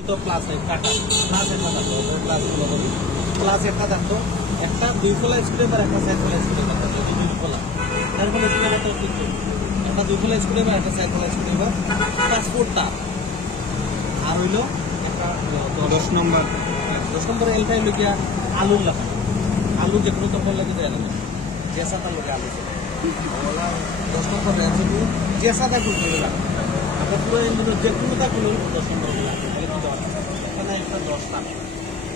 itu plus একটা থাকতো plus একটা থাকতো একটা দুই ফলা স্ক্রু আর একটা সাইড ফলা স্ক্রু থাকতো দুই ফলা তার ফলে স্ক্রু তো কিন্তু একটা দুই ফলা স্ক্রু আর একটা সাইড ফলা স্ক্রু ট্রান্সপোর্টটা আর হইলো একটা 10 নম্বর এলটা হইলো কি আলুর লাগা আলু যে কোনো তরকারি লাগে দেয় না জেসা তার লাগে আলু ওলা 10 নম্বর রেঞ্জে জেসা তা গুলো লাগে আপনার পুরো ইঞ্জিনের যে কোনোটা গুলো 10 নম্বর লাগে এখানে একটা 10টা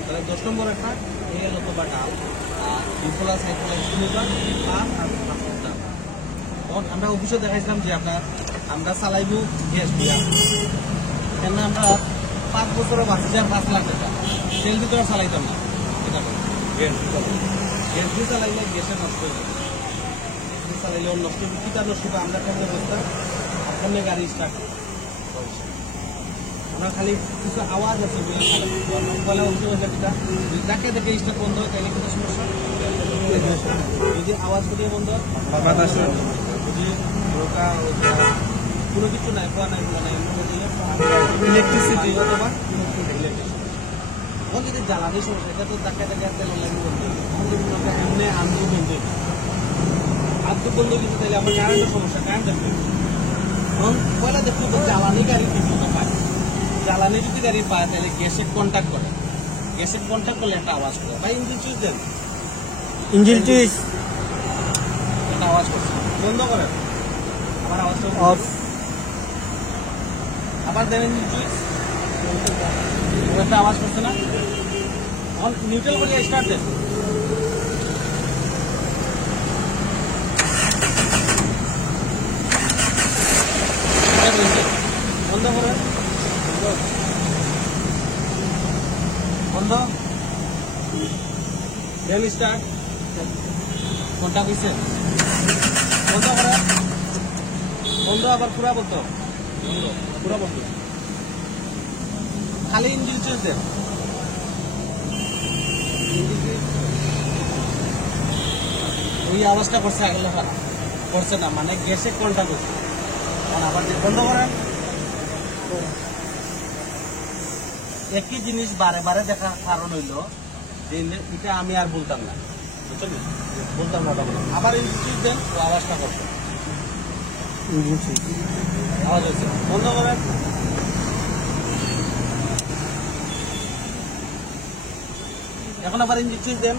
তাহলে 10 নম্বর একটা এই হলো তো বা ডাল আর দুফলা সাইকেল স্কুলটা আর ট্রান্সপোর্টটা তখন আমরা অফিসে দেখাইছিলাম যে আপনার আমরা চালাইবো গ্যাস দিয়া কেন আমরা 5 বছরে 5 লাখ টাকা তেল ভিতরে চালাইতাম না এটা গ্যাস দিয়ে চালাইলে গ্যাসে নষ্ট হয়ে যাবে চালাইলে নষ্ট কিটা নষ্ট আমরা কেমন অবস্থা আপনার গাড়ি স্টার্ট আমরা খালি কিছু আওয়াজ আছে বলে যাকে দেখে স্টার্ট বন্ধ হয় তাহলে কিন্তু সমস্যা যদি আওয়াজ করিয়ে বন্ধ যদি কোনো কিছু নাই পাওয়া নাই মানে ইলেকট্রিসিটি অথবা যদি জ্বালানি সমস্যা এটা তো দেখা দেখা তেল লাগবে বন্ধ এমনি আন্দু বন্ধ আন্দু বন্ধ কিন্তু তাহলে আমার কারেন্টের সমস্যা কারেন্ট দেখবে তখন পয়লা দেখতে জ্বালানি গাড়ি কিন্তু পায় জ্বালানি যদি গাড়ি পায় তাহলে গ্যাসের কন্ট্যাক্ট করে গ্যাসের কন্ট্যাক্ট করলে একটা আওয়াজ করে বা ইঞ্জিন সুইচ দেন ইঞ্জিন সুইচ একটা আওয়াজ করছে বন্ধ করেন আবার আওয়াজটা অফ আবার দেন ইঞ্জিন সুইচ একটা আওয়াজ করছে না এখন নিউট্রাল করে স্টার্ট দেন বন্ধ করেন বন্ধ দেন স্টার্ট কোনটা কইছে বন্ধ করে বন্ধ আবার পুরা বন্ধ পুরা বন্ধ খালি ইঞ্জিন সুইচ দেন ওই আওয়াজটা করছে আগলে করছে না মানে গ্যাসে কোনটা করছে আবার বন্ধ করেন একই জিনিস বারে বারে দেখা কারণ হইল যে এটা আমি আর বলতাম না বুঝছেন বলতাম না আবার ইঞ্জিন দেন ও আওয়াজটা করছে আওয়াজ হচ্ছে বন্ধ করেন এখন আবার ইঞ্জিন সুইচ দেন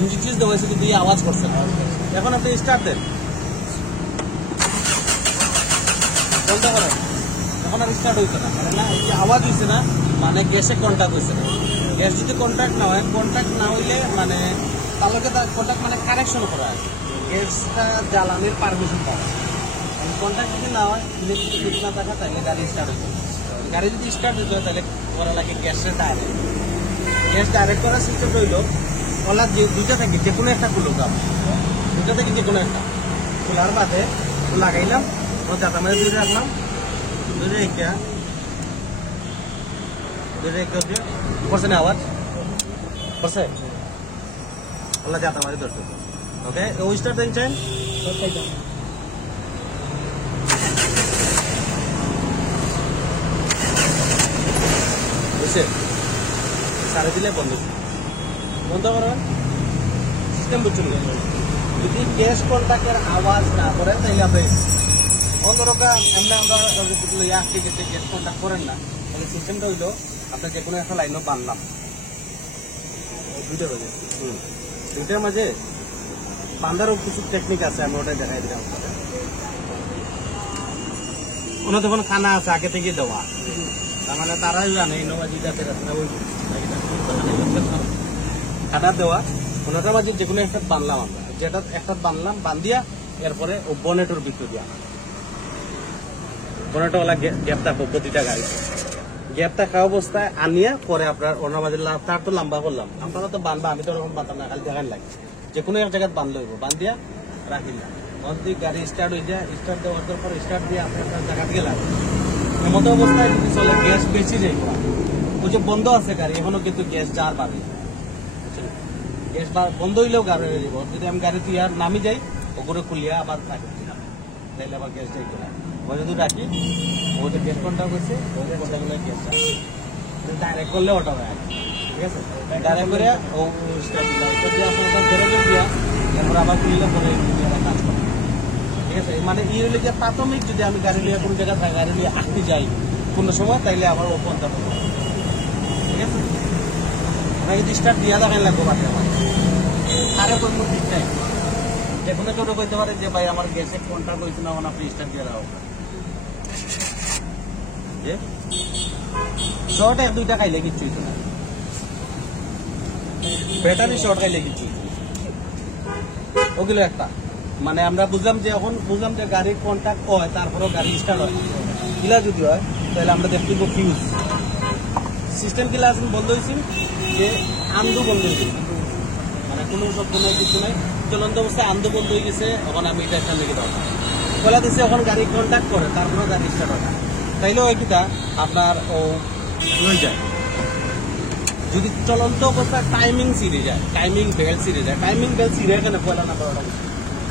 ইঞ্জিন সুইচ দেওয়া হয়েছে কিন্তু আওয়াজ করছে না এখন আপনি স্টার্ট দেন বন্ধ করেন এখন আর স্টার্ট হইছে না না যে আওয়াজ হয়েছে না মানে গ্যাসে কন্ট্যাক্ট হয়েছে না গ্যাস যদি কন্ট্যাক্ট না হয় কন্ট্যাক্ট না হইলে মানে তাহলে তার কন্ট্যাক্ট মানে কানেকশন করা হয় গ্যাসটা জ্বালানির পারমিশন পাওয়া কন্ট্যাক্ট যদি না হয় ইলেকট্রিক যদি না থাকে তাহলে গাড়ি স্টার্ট হইতে গাড়ি যদি স্টার্ট হইতে হয় তাহলে করা লাগে গ্যাসের ডাইরেক্ট গ্যাস ডাইরেক্ট করার সিস্টেম রইল ওলা যে দুইটা থাকে যে কোনো একটা খুলো দুইটা থেকে যে কোনো একটা খোলার বাদে লাগাইলাম জাতা মাঝে দূরে রাখলাম দূরে রেখে করছে না আওয়াজ করছে ওলা জাতা মাঝে ধরছে ওকে ওই স্টার দেন চাই বুঝছে সারে দিলে বন্ধ বন্ধ করেন সিস্টেম বুঝছেন যদি গ্যাস কন্ট্যাক্টের আওয়াজ না করে তাহলে আপনি অন্যরকম এমনি আমরা গ্যাস কন্ট্যাক্ট করেন না তাহলে সিস্টেমটা হইল আপনার যে কোনো একটা লাইনও বানলাম দুইটার মাঝে বান্ধারও কিছু টেকনিক আছে আমি ওটাই দেখাই দিলাম ওনা তখন খানা আছে আগে থেকে দেওয়া তার মানে তারাই জানে খানা দেওয়া ওনাটার মাঝে যে কোনো একটা বানলাম আমরা যেটা একটা বানলাম বান্ধিয়া এরপরে ও বনেটোর ভিতর দিয়া বনেটোওয়ালা গ্যাপ থাকবো প্রতিটা গাড়ি গ্যাপ থাকা অবস্থায় আনিয়া পরে আপনার ওনার মাঝে তার তো লম্বা করলাম আপনারা তো বানবা আমি তো ওরকম বানতাম না খালি দেখান লাগে যে কোনো এক জায়গায় বানলে হইব বান্ধিয়া রাখিলাম যদি গাড়ি স্টার্ট হয়ে যায় স্টার্ট দেওয়ার পর স্টার্ট দিয়ে আপনি একটা জায়গায় গেলাম এমত অবস্থায় যদি চলে গ্যাস বেশি যাইব ওই যে বন্ধ আছে গাড়ি এখনো কিন্তু গ্যাস যার পাবে গ্যাস বন্ধ হইলেও গাড়ি দিব যদি আমি গাড়ি তুই আর নামি যাই ওগুলো খুলিয়া আবার তাইলে আবার গ্যাস যাইতো না ওই যদি রাখি ওই যে গ্যাস কন্ট্যাক্ট হয়েছে ওই কন্ট্যাক্টগুলো গ্যাসটা ডাইরেক্ট করলে ওটা হয় ঠিক আছে ডাইরেক্ট করে ও স্টার্ট দিয়ে আপনার বেরোলে দিয়া তারপর আবার খুললে পরে কাজ করে ঠিক আছে মানে ই হলে যে প্রাথমিক যদি আমি গাড়ি নিয়ে কোনো জায়গায় গাড়ি নিয়ে আঁকতে যাই কোনো সময় তাইলে আবার ও পন্থা পাবো ঠিক আছে আমরা যদি স্টার্ট দিয়া দেখাই লাগবো বাকি আমার আরে কোনো ঠিক নাই যে কোনো কেউ কইতে পারে যে ভাই আমার গ্যাসে কন্ট্যাক্ট হয়েছে না আপনি স্টার্ট দিয়ে রাখো যে শর্ট এক দুইটা খাইলে কিচ্ছু হইতো না ব্যাটারি শর্ট খাইলে কিচ্ছু ওগুলো একটা মানে আমরা বুঝলাম যে এখন বুঝলাম যে গাড়ির কন্ট্যাক্ট হয় তারপরেও গাড়ি স্টার্ট হয় কিলা যদি হয় তাহলে আমরা দেখতে ফিউজ সিস্টেম কিলা আছে বন্ধ হয়েছে যে আন্দু বন্ধ হয়েছে মানে কোনো সব কোনো কিছু নাই চলন্ত অবস্থায় আন্দু বন্ধ হয়ে গেছে এখন আমি এটা এখানে লিখে দেওয়া বলা দিচ্ছে এখন গাড়ি কন্ট্যাক্ট করে তারপরেও গাড়ি স্টার্ট হয় তাইলে ওই কিটা আপনার ও হয়ে যায় যদি চলন্ত অবস্থায় টাইমিং সিরে যায় টাইমিং বেল সিরে যায় টাইমিং বেল সিরে এখানে পয়লা নাম্বার ওটা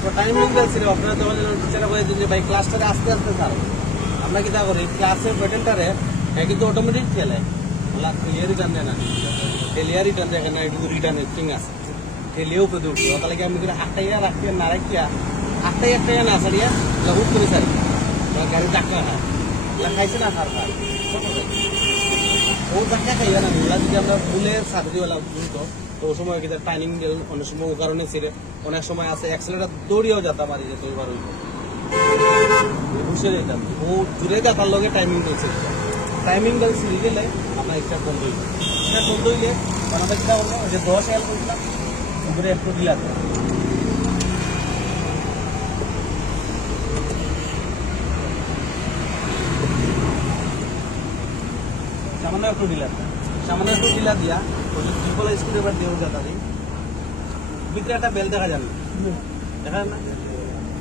তো টাইমিং বেল সিরে আপনারা তখন টিচাররা বলে যে ভাই ক্লাসটারে আস্তে আস্তে ছাড়ো আমরা কিটা করি ক্লাসের প্যাটার্নটারে কিন্তু অটোমেটিক খেলে ক্লিয়ার রিটার্ন দেয় না ক্লিয়ার রিটার্ন দেখে না একটু রিটার্নের থিং আছে খেলেও পেতে উঠবে তাহলে কি আমি আটটাইয়া রাখিয়া না রাখিয়া আটটাইয়া না সারিয়া হুট করে সারি গাড়ি টাকা হয় খাইছে না খার খার ও টাকা খাইবে না ওগুলা যদি আমরা ফুলের সাথীওয়ালা বুঝতো তো ওই সময় কিন্তু টাইমিং বেল অনেক সময় ও কারণে ছিঁড়ে অনেক সময় আছে অ্যাক্সিলেটার দৌড়িয়েও যেতাম আর যেত এবার হইব বুঝে যেতাম ও জুড়ে যাতার লগে টাইমিং বেল ছিঁড়ে টাইমিং বেল ছিঁড়ে গেলে আমরা একটা বন্ধ হইব এটা বন্ধ হইলে আমরা চিন্তা করবো যে 10 এল করছিলাম উপরে একটু দিলাম সামান্য একটু ঢিলা দিয়া ট্রিপল স্ক্রু এবার দেওয়া যাতা দিই ভিতরে একটা বেল দেখা যাবে দেখা না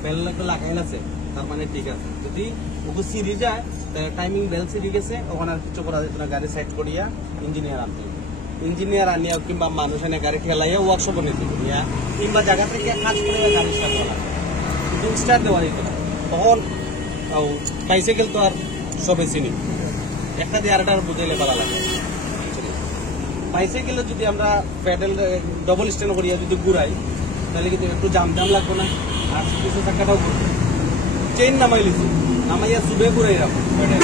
বেল একটু লাগাই আছে তার মানে ঠিক আছে যদি ওকে সিরি যায় তাহলে টাইমিং বেল সিরি গেছে ওখানে আর কিছু করা যেত না গাড়ি সাইড করিয়া ইঞ্জিনিয়ার আনিয়া কিংবা মানুষ এনে গাড়ি ঠেলাইয়া ওয়ার্কশপে নিতে নিয়া কিংবা জায়গা থেকে কাজ করে গাড়ি স্টার্ট করা কিন্তু স্টার্ট দেওয়া যেত না তখন বাইসাইকেল তো আর সবে চিনি একটা দিয়ে আরেকটা বুঝাইলে ভালো লাগে বাইসাইকেলে যদি আমরা প্যাডেল ডবল স্ট্যান্ড করিয়া যদি ঘুরাই তাহলে কিন্তু একটু জাম লাগবে না আর কিছু চাকাটাও ঘুরবে চেইন নামাই লিছি নামাইয়া সুবে ঘুরাই রাখবো প্যাডেল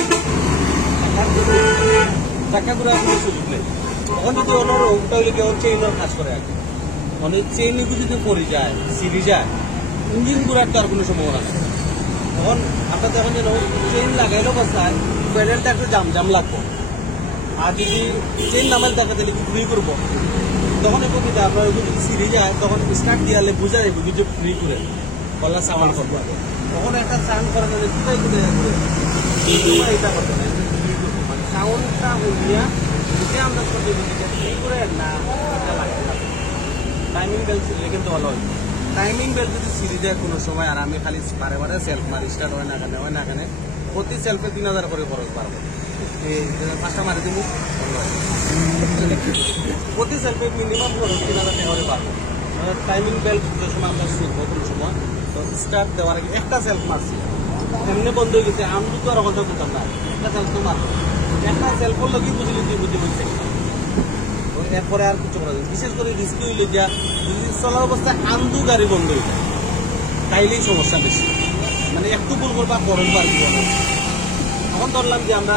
চাকা ঘুরা কোনো সুযোগ নেই তখন যদি ওনার উল্টা হইলে কেউ চেইনের কাজ করে আর কি অনেক চেইন যদি পড়ে যায় সিরি যায় ইঞ্জিন ঘুরার তো আর কোনো সম্ভাবনা নেই তখন আমরা যখন যেন চেইন লাগাইলো বসায় প্যাডেলটা একটু জাম লাগবো আর যদি চেইন নামাজ দেখা তাহলে ফ্রি করবো তখন এবার কিন্তু আপনার যদি সিঁড়ি যায় তখন স্টার্ট দিয়ালে বোঝা যাবে কিছু ফ্রি করে বললা সামান করবো আগে তখন একটা সাউন্ড করা যাবে কোথায় এটা করতে মানে সাউন্ডটা হইয়া যদি আমরা ফ্রি করে না এটা লাগে টাইমিং বেল ছিঁড়লে কিন্তু ভালো হয় টাইমিং বেল যদি সিঁড়ি যায় কোনো সময় আর আমি খালি বারে সেলফ মারি স্টার্ট হয় না কেন প্রতি সেলফে 3000 করে খরচ পারবো 5টা মারি দিব প্রতি সেলফে মিনিমাম খরচ 3000 টাকা করে পারবো টাইমিং বেল যে সময় আমরা শিখবো কোনো সময় তো স্টার্ট দেওয়ার আগে একটা সেলফ মারছি এমনি বন্ধ হয়ে গেছে আমি তো আর কথা বলতাম না একটা সেলফ তো মারবো একটা সেলফের লোকই বুঝলি তুই বুঝছে এরপরে আর কিছু করা যায় বিশেষ করে রিস্কি হইলে যা যদি চলার অবস্থায় আন্দু গাড়ি বন্ধ হয়ে যায় তাইলেই সমস্যা বেশি মানে একটু ভুল করবা খরচ বাড়বে তখন ধরলাম যে আমরা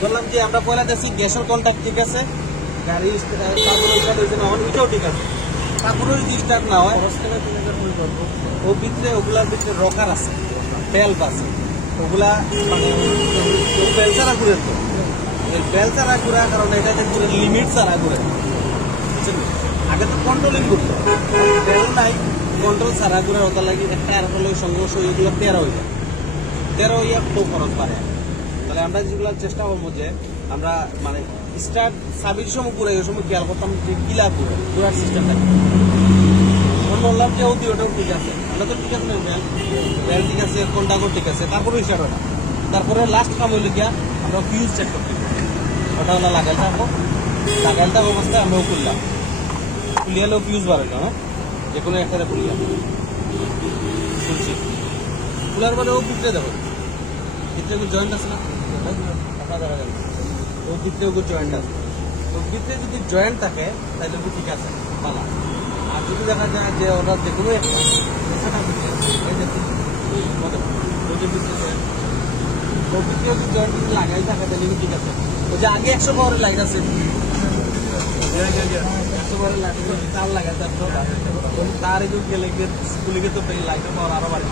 ধরলাম যে আমরা পয়লা দেখছি গ্যাসের কন্ট্যাক্ট ঠিক আছে গাড়ি তারপরে ওইটাও ঠিক আছে তারপরে যদি স্টার্ট না হয় ও ভিতরে ওগুলার ভিতরে রকার আছে বেল্ট আছে ওগুলা মানে বেল ছাড়া ঘুরে তো বেল ছাড়া ঘুরার কারণে এটা ঘুরে লিমিট ছাড়া ঘুরে আগে তো কন্ট্রোলিং করতো বেল নাই কন্ট্রোল ছাড়া ঘুরে ওটা লাগে একটা এরকম সংঘর্ষ এগুলো 13 হইয়া খুব খরচ পারে তাহলে আমরা যেগুলো চেষ্টা করবো যে আমরা মানে স্টার্ট সাবির সময় ঘুরে ওই সময় খেয়াল করতাম যে কিলা ঘুরার সিস্টেমটা বললাম যে ওটাও ঠিক আছে আমরা তো ঠিক আছে বেল ঠিক আছে কন্টাক্টও ঠিক আছে তারপরে স্টার্ট হয় না তারপরে লাস্ট কাম হইলে গিয়া আমরা ফিউজ চেক করতে ওটা হলো লাগাইলটা অবস্থায় আমরাও খুললাম খুলিয়ালেও ফিউজ বাড়ে না যে কোনো একটা খুলিয়া খুলছি খোলার পরে ও ভিতরে দেবো ভিতরে জয়েন্ট আছে না আপনার দেখা যাবে ওর ভিতরে ওগুলো জয়েন্ট আছে ওর ভিতরে যদি জয়েন্ট থাকে তাহলে ওগুলো ঠিক আছে ভালো আর যদি দেখা যায় যে ওরা যে কোনো একটা জয়েন্ট লাগাই থাকে তাহলে ঠিক আছে ওই যে আগে 100 পাওয়ারের লাইট আছে 100 পাওয়ারের লাইট তার লাগাই তার এগুলো গেলে স্কুলে তো লাইটের পাওয়ার আরো বাড়ে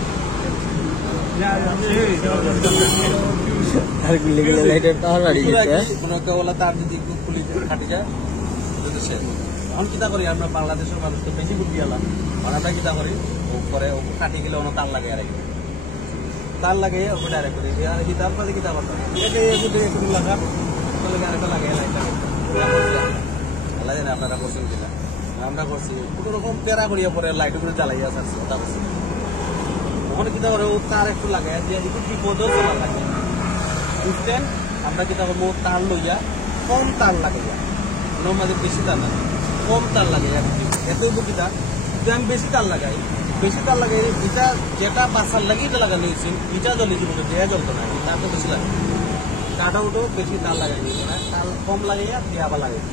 আর গুলি গুলি লাইটের পাওয়ার বাড়িয়ে দিচ্ছে কোনো একটা ওলা তার যদি খুলি ফাটি যায় সে এখন কিতা করি আমরা বাংলাদেশের মানুষ তো বেশি গুলি গেলাম আমরা কিতা করি ও পরে ও কাটি গেলে অন্য তার লাগে আর তার লাগে ওকে ডাইরেক্ট করি আর কি তারপরে কিতা করতাম একটু লাগা আরেকটা লাগে লাইট আল্লাহ জানে আপনারা করছেন কিনা আমরা করছি কোনো রকম তেরা করিয়া পরে লাইট উপরে জ্বালাইয়া আসছি ওটা করছি ওখানে কিতা করে ও তার একটু লাগাই যে একটু বিপদও চলা লাগে বুঝতেন আমরা কিতা করবো তার লইয়া কম তার লাগাইয়া ওনার মাঝে বেশি তার লাগে কম তার লাগাইয়া এতই কিতা যদি আমি বেশি তার লাগাই এটা যেটা বাসার লাগে এটা লাগানো হয়েছে এটা জ্বলে জীবন দেয়া জ্বলতো না তার তো বেশি লাগে কাটা উঠো বেশি তার লাগাই না তার কম লাগাইয়া দিয়ে আবার লাগাই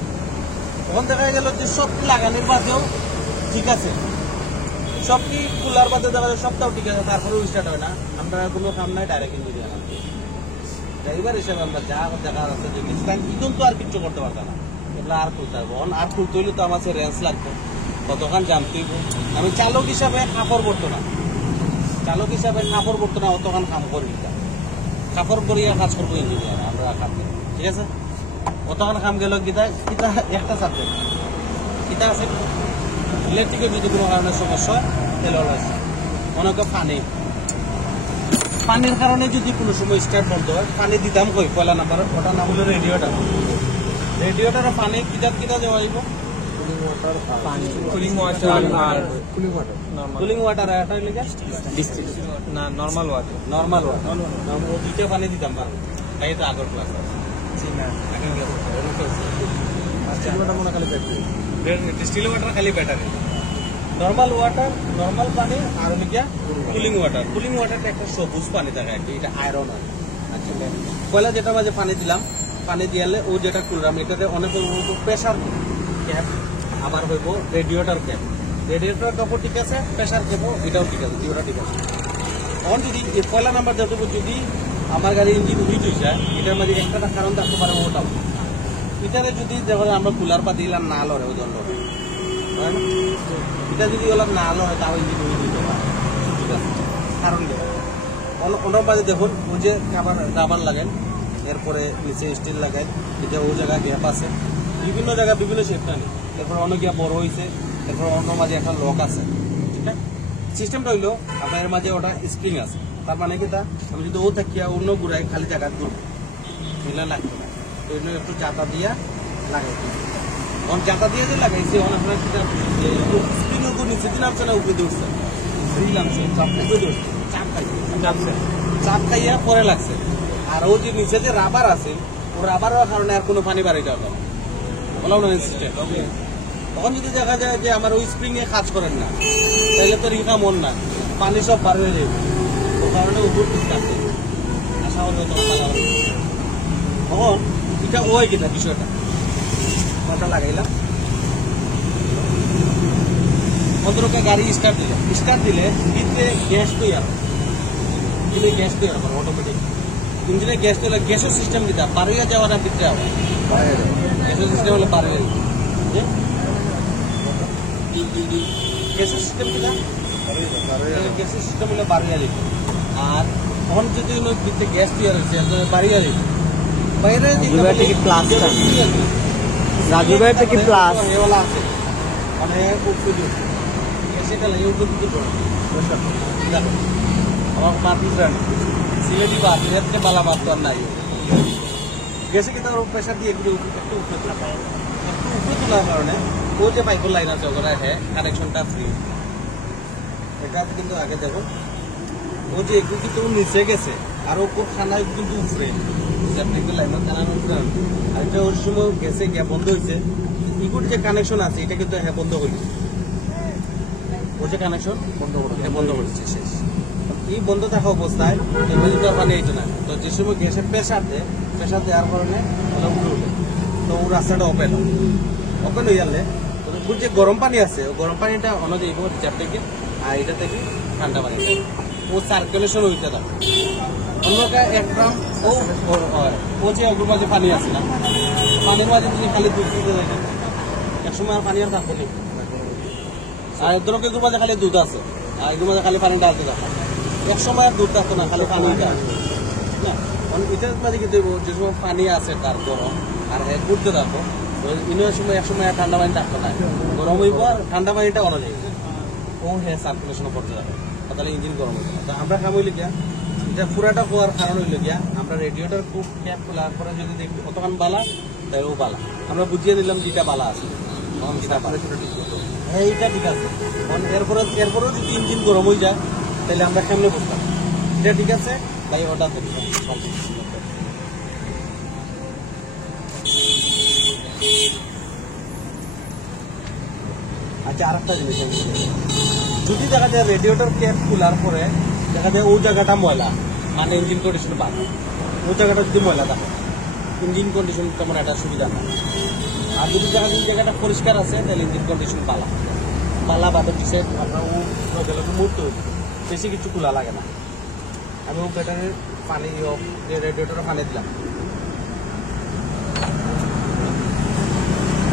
তখন দেখা গেল যে সবটি লাগানোর বাদেও ঠিক আছে সবটি কুলার বাদে দেখা যায় সবটাও ঠিক আছে তারপরেও স্টার্ট হয় না আমরা কোনো কাম নাই ডাইরেক্ট কিন্তু দিয়ে আনাম ড্রাইভার হিসেবে আমরা যা দেখা যাচ্ছে যে ইদন তো আর কিচ্ছু করতে পারতাম না এগুলো আর খুলতে হবে আর খুলতে হইলে তো আমার রেঞ্জ লাগতো কতক্ষণ জানতেই আমি চালক হিসাবে কাপড় পরতো না অতক্ষণ কাম করি কাপড় পরিয়া কাজ করবো ইঞ্জিনিয়ার আমরা কাম করি ঠিক আছে অতক্ষণ কাম গেল গীতা একটা সাবজেক্ট গীতা আছে ইলেকট্রিকের যদি কোনো কারণে সমস্যা হয় তাহলে আছে মনে কর পানির কারণে যদি কোনো সময় স্টার্ট বন্ধ হয় পানি দিতাম কই পয়লা নাম্বার ওটার নাম হলো রেডিওটার পানি কিতা দেওয়া যাইব কুলিং ওয়াটার এটা লেগে না নরমাল ওয়াটার দুইটা পানি দিতাম পারবো তাই তো আগর ক্লাস স্টিল ওয়াটার খালি ব্যাটারি নর্মাল পানি আর কুলিং ওয়াটারটা একটা সবুজ পানি থাকে এটা আয়রন হয় পয়লা যেটা মাঝে পানি দিলাম পানি দিয়ালে ও যেটা কুললাম এটাতে অনেক প্রেশার ক্যাপ আবার হইব রেডিওটার কাপড় ঠিক আছে প্রেশার ক্যাপও এটাও ঠিক আছে দুটোটা ঠিক আছে তখন যদি পয়লা নাম্বার যতটুকু যদি আমার গাড়ি ইঞ্জিন হিট হয়ে যায় এটার মাঝে একটা কারণ থাকতে পারে ওটাও এটারে যদি যেমন আমরা কুলার পা দিলাম না লড়ে ওজন লড়ে এটা যদি ওলা না লড়ে তাও ইঞ্জিন হিট হইতে পারে ঠিক আছে কারণ ওনার মাঝে দেখুন ও যে রাবার লাগেন এরপরে নিচে স্টিল লাগাই এটা ও জায়গায় গ্যাপ আছে বিভিন্ন জায়গায় বিভিন্ন শেপটা নেই এরপর অন্য গিয়া বড় হয়েছে এরপর অন্য মাঝে একটা লক আছে ঠিক আছে সিস্টেমটা হইলো আপনার মাঝে ওটা স্প্রিং আছে তার মানে কি তা আমি যদি ও থাকিয়া অন্য ঘুরাই খালি জায়গা ঘুরবো মিলে লাগতো না তো এই একটু জাতা দিয়া লাগাই অন জাতা দিয়ে যে লাগাইছে অনেক স্প্রিং উপর নিচে দিলামছে না উপরে উঠছে দিলামছে উপরে উঠছে চাপ খাইয়া পরে লাগছে আর ও যে নিচে যে রাবার আছে ও রাবার হওয়ার কারণে আর কোনো পানি বাড়ি যাওয়া বললাম না সিস্টেম তখন যদি দেখা যায় যে আমার ওই স্প্রিং এ কাজ করেন না তাহলে তো রিকা মন না পানি সব বার হয়ে যাবে ও কারণে উপর আছে আশা করবো তখন এটা ওই কিনা বিষয়টা কথা লাগাইলাম অন্তরকে গাড়ি স্টার্ট দিলে ভিতরে গ্যাস তৈরি হবে অটোমেটিক ইঞ্জিনে গ্যাস তৈরি গ্যাসের সিস্টেম দিতে পারিয়া যাওয়া না ভিতরে আবার গ্যাসের সিস্টেম হলে পারে গ্যাসের সিস্টেম দিলাম গ্যাসের সিস্টেম হলে বাড়িয়া দিত আর তখন যদি ভিতরে গ্যাস তৈরি হয়েছে বাড়িয়া দিত বাইরে রাজু ভাই থেকে প্লাস এওয়ালা আছে অনেক উপযোগী গ্যাসে গেলে আমার মাটির সিলেটি বাদ এতে বালা বাদ তো আর নাই গ্যাসে কিন্তু প্রেশার দিয়ে একটু উপরে তোলার কারণে ও যে পাইপের লাইন আছে ওখানে কানেকশনটা ফ্রি এটা কিন্তু আগে দেখো ও যে একটু কিন্তু নিচে গেছে আর ওপর খানায় কিন্তু উপরে লাইনের খানার উপরে আর এটা ওর সময় গেছে গ্যাপ বন্ধ হয়েছে ইগুর যে কানেকশন আছে এটা কিন্তু হ্যাঁ বন্ধ হইল ও যে কানেকশন এটা বন্ধ করেছে শেষ। এই বন্ধ থাকা অবস্থায় নর্মালি তো পানি এইটা না, তো যে সময় গ্যাসের প্রেশার দেওয়ার কারণে ওটা উঠে উঠে তো ও রাস্তাটা ওপেন হয়ে গেলে যে গরম পানি আছে ও গরম পানিটা অনুযায়ী রিজার্ভ থেকে আর এটা থেকে ঠান্ডা পানি ও সার্কুলেশন হইতে থাকে। অন্যটা একদম ও যে ওগুলোর মাঝে পানি আছে না, পানির মাঝে তুমি খালি দুধ দিতে যাই না, একসময় আর পানি আর থাকবো না। আর ধরো এগুলোর মাঝে খালি দুধ আছে আর এগুলোর মাঝে খালি পানি ডালতে থাকো, একসময় আর দুধ থাকতো না, খালি পানিটা না। এটার মাঝে কিন্তু যে সময় পানি আছে তার গরম আর ঘুরতে থাকো, একসময় ঠান্ডা পানি থাকতো না, গরম হইব আর ঠান্ডা পানিটা অনুযায়ী ও হ্যাঁ সার্কুলেশনও করতে থাকো, তাহলে ইঞ্জিন গরম হইতো না। তো আমরা কাম হইলে গিয়া এটা পুরাটা হওয়ার কারণ হইলে গিয়া আমরা রেডিয়েটর খুব ক্যাপ খোলার পরে যদি দেখি কতক্ষণ বালা তাই ও বালা আমরা বুঝিয়ে দিলাম যেটা বালা আছে হ্যাঁ এইটা ঠিক আছে। এরপরেও যদি ইঞ্জিন গরম হয়ে যায় তাহলে আমরা কেমনে বুঝতাম এটা ঠিক আছে ভাই ওটা তো আচ্ছা। আর একটা জিনিস যদি দেখা যায় রেডিয়েটর ক্যাপ খোলার পরে দেখা যায় ও জায়গাটা ময়লা, মানে ইঞ্জিন কন্ডিশন ভালো, ও জায়গাটা যদি ময়লা থাকে ইঞ্জিন কন্ডিশন তেমন একটা সুবিধা না। আর যদি দেখা যায় জায়গাটা পরিষ্কার আছে তাহলে ইঞ্জিন কন্ডিশন পালা বাদে পিছিয়ে আপনার ও মুহূর্তে বেশি কিছু খোলা লাগে না। আমি ও ব্যাটারির পানি রেডিয়েটরে পানি দিলাম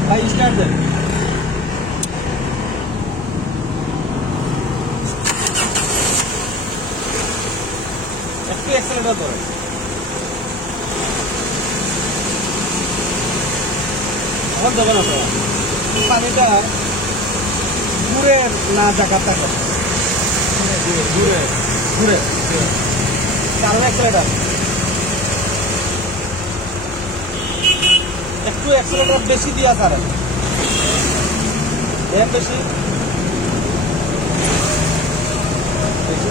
ভাই স্টার্ট দেন। একটু অ্যাক্সিলেটর ধরে এখন দেবেন আপনারা পানিটা ঘুরে না জায়গা থাকে ঘুরে ঘুরে চালান অ্যাক্সিলেটর একটু অ্যাক্সিলেটর বেশি দিয়া ছাড়েন বেশি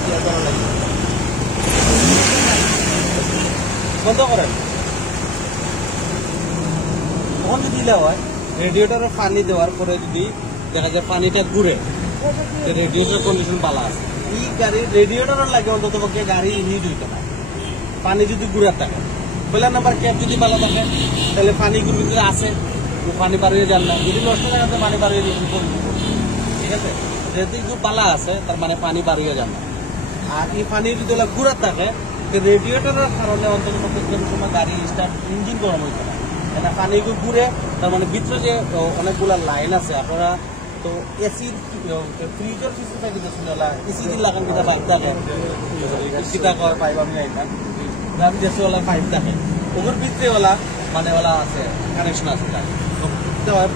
দিয়া করা লাগে বন্ধ করেন। তখন যদি দিলে হয় রেডিয়েটরে পানি দেওয়ার পরে যদি দেখা যায় পানিটা ঘুরে রেডিয়েটর কন্ডিশন ভালো আছে, এই গাড়ির রেডিয়েটরের লাগে অন্তত পক্ষে গাড়ি হিট হইতে পারে। পানি যদি ঘুরার থাকে পয়লা নাম্বার ক্যাপ যদি ভালো থাকে তাহলে পানিগুলোর ভিতরে আছে পানি বার হয়ে যান না, যদি নষ্ট জায়গাতে পানি বার হয়ে যাবে ঠিক আছে। যেহেতু একটু পালা আছে তার মানে পানি বার হয়ে যান না। আর এই পানি যদি ঘুরার থাকে রেডিয়েটরের কারণে অন্তত সময় গাড়ি স্টার্ট ইঞ্জিন গরম হইতে পারে, এটা পানিগুলো ঘুরে তার মানে ভিতরে যে অনেকগুলা লাইন আছে আপনারা তো এসির ফ্রিজের কিছু থাকে এসি দিন লাগান যেটা পাইপ থাকে সীতা কর পাইপ আমি আমি দেশে ওলা পাইপ থাকে ওগুলোর ভিতরে ওলা মানে ওলা আছে কানেকশন আছে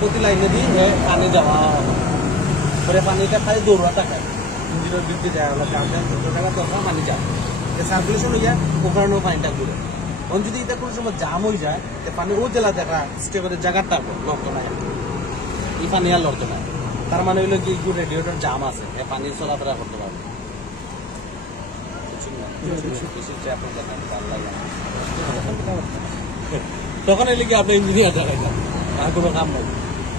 প্রতি লাইনে দিয়ে পানি যাওয়া পরে পানিটা খালি দৌড়া থাকে ইঞ্জিনের বৃদ্ধি যায় ওলা টাকা দরকার পানি যায় সার্কুলেশন হয়ে যায় ও কারণেও পানিটা ঘুরে। এখন যদি এটা কোনো সময় জাম হয়ে যায় পানি ও জেলা দেখা স্টেপের জায়গাটা লড়তো না, এই পানি আর লড়তো না, তার মানে হইলো কি রেডিয়েটর জাম আছে পানি চলাফেরা করতে পারবে। তখন এলে কি আপনার ইঞ্জিনিয়ার দেখাইতাম আর কোনো কাম নাই,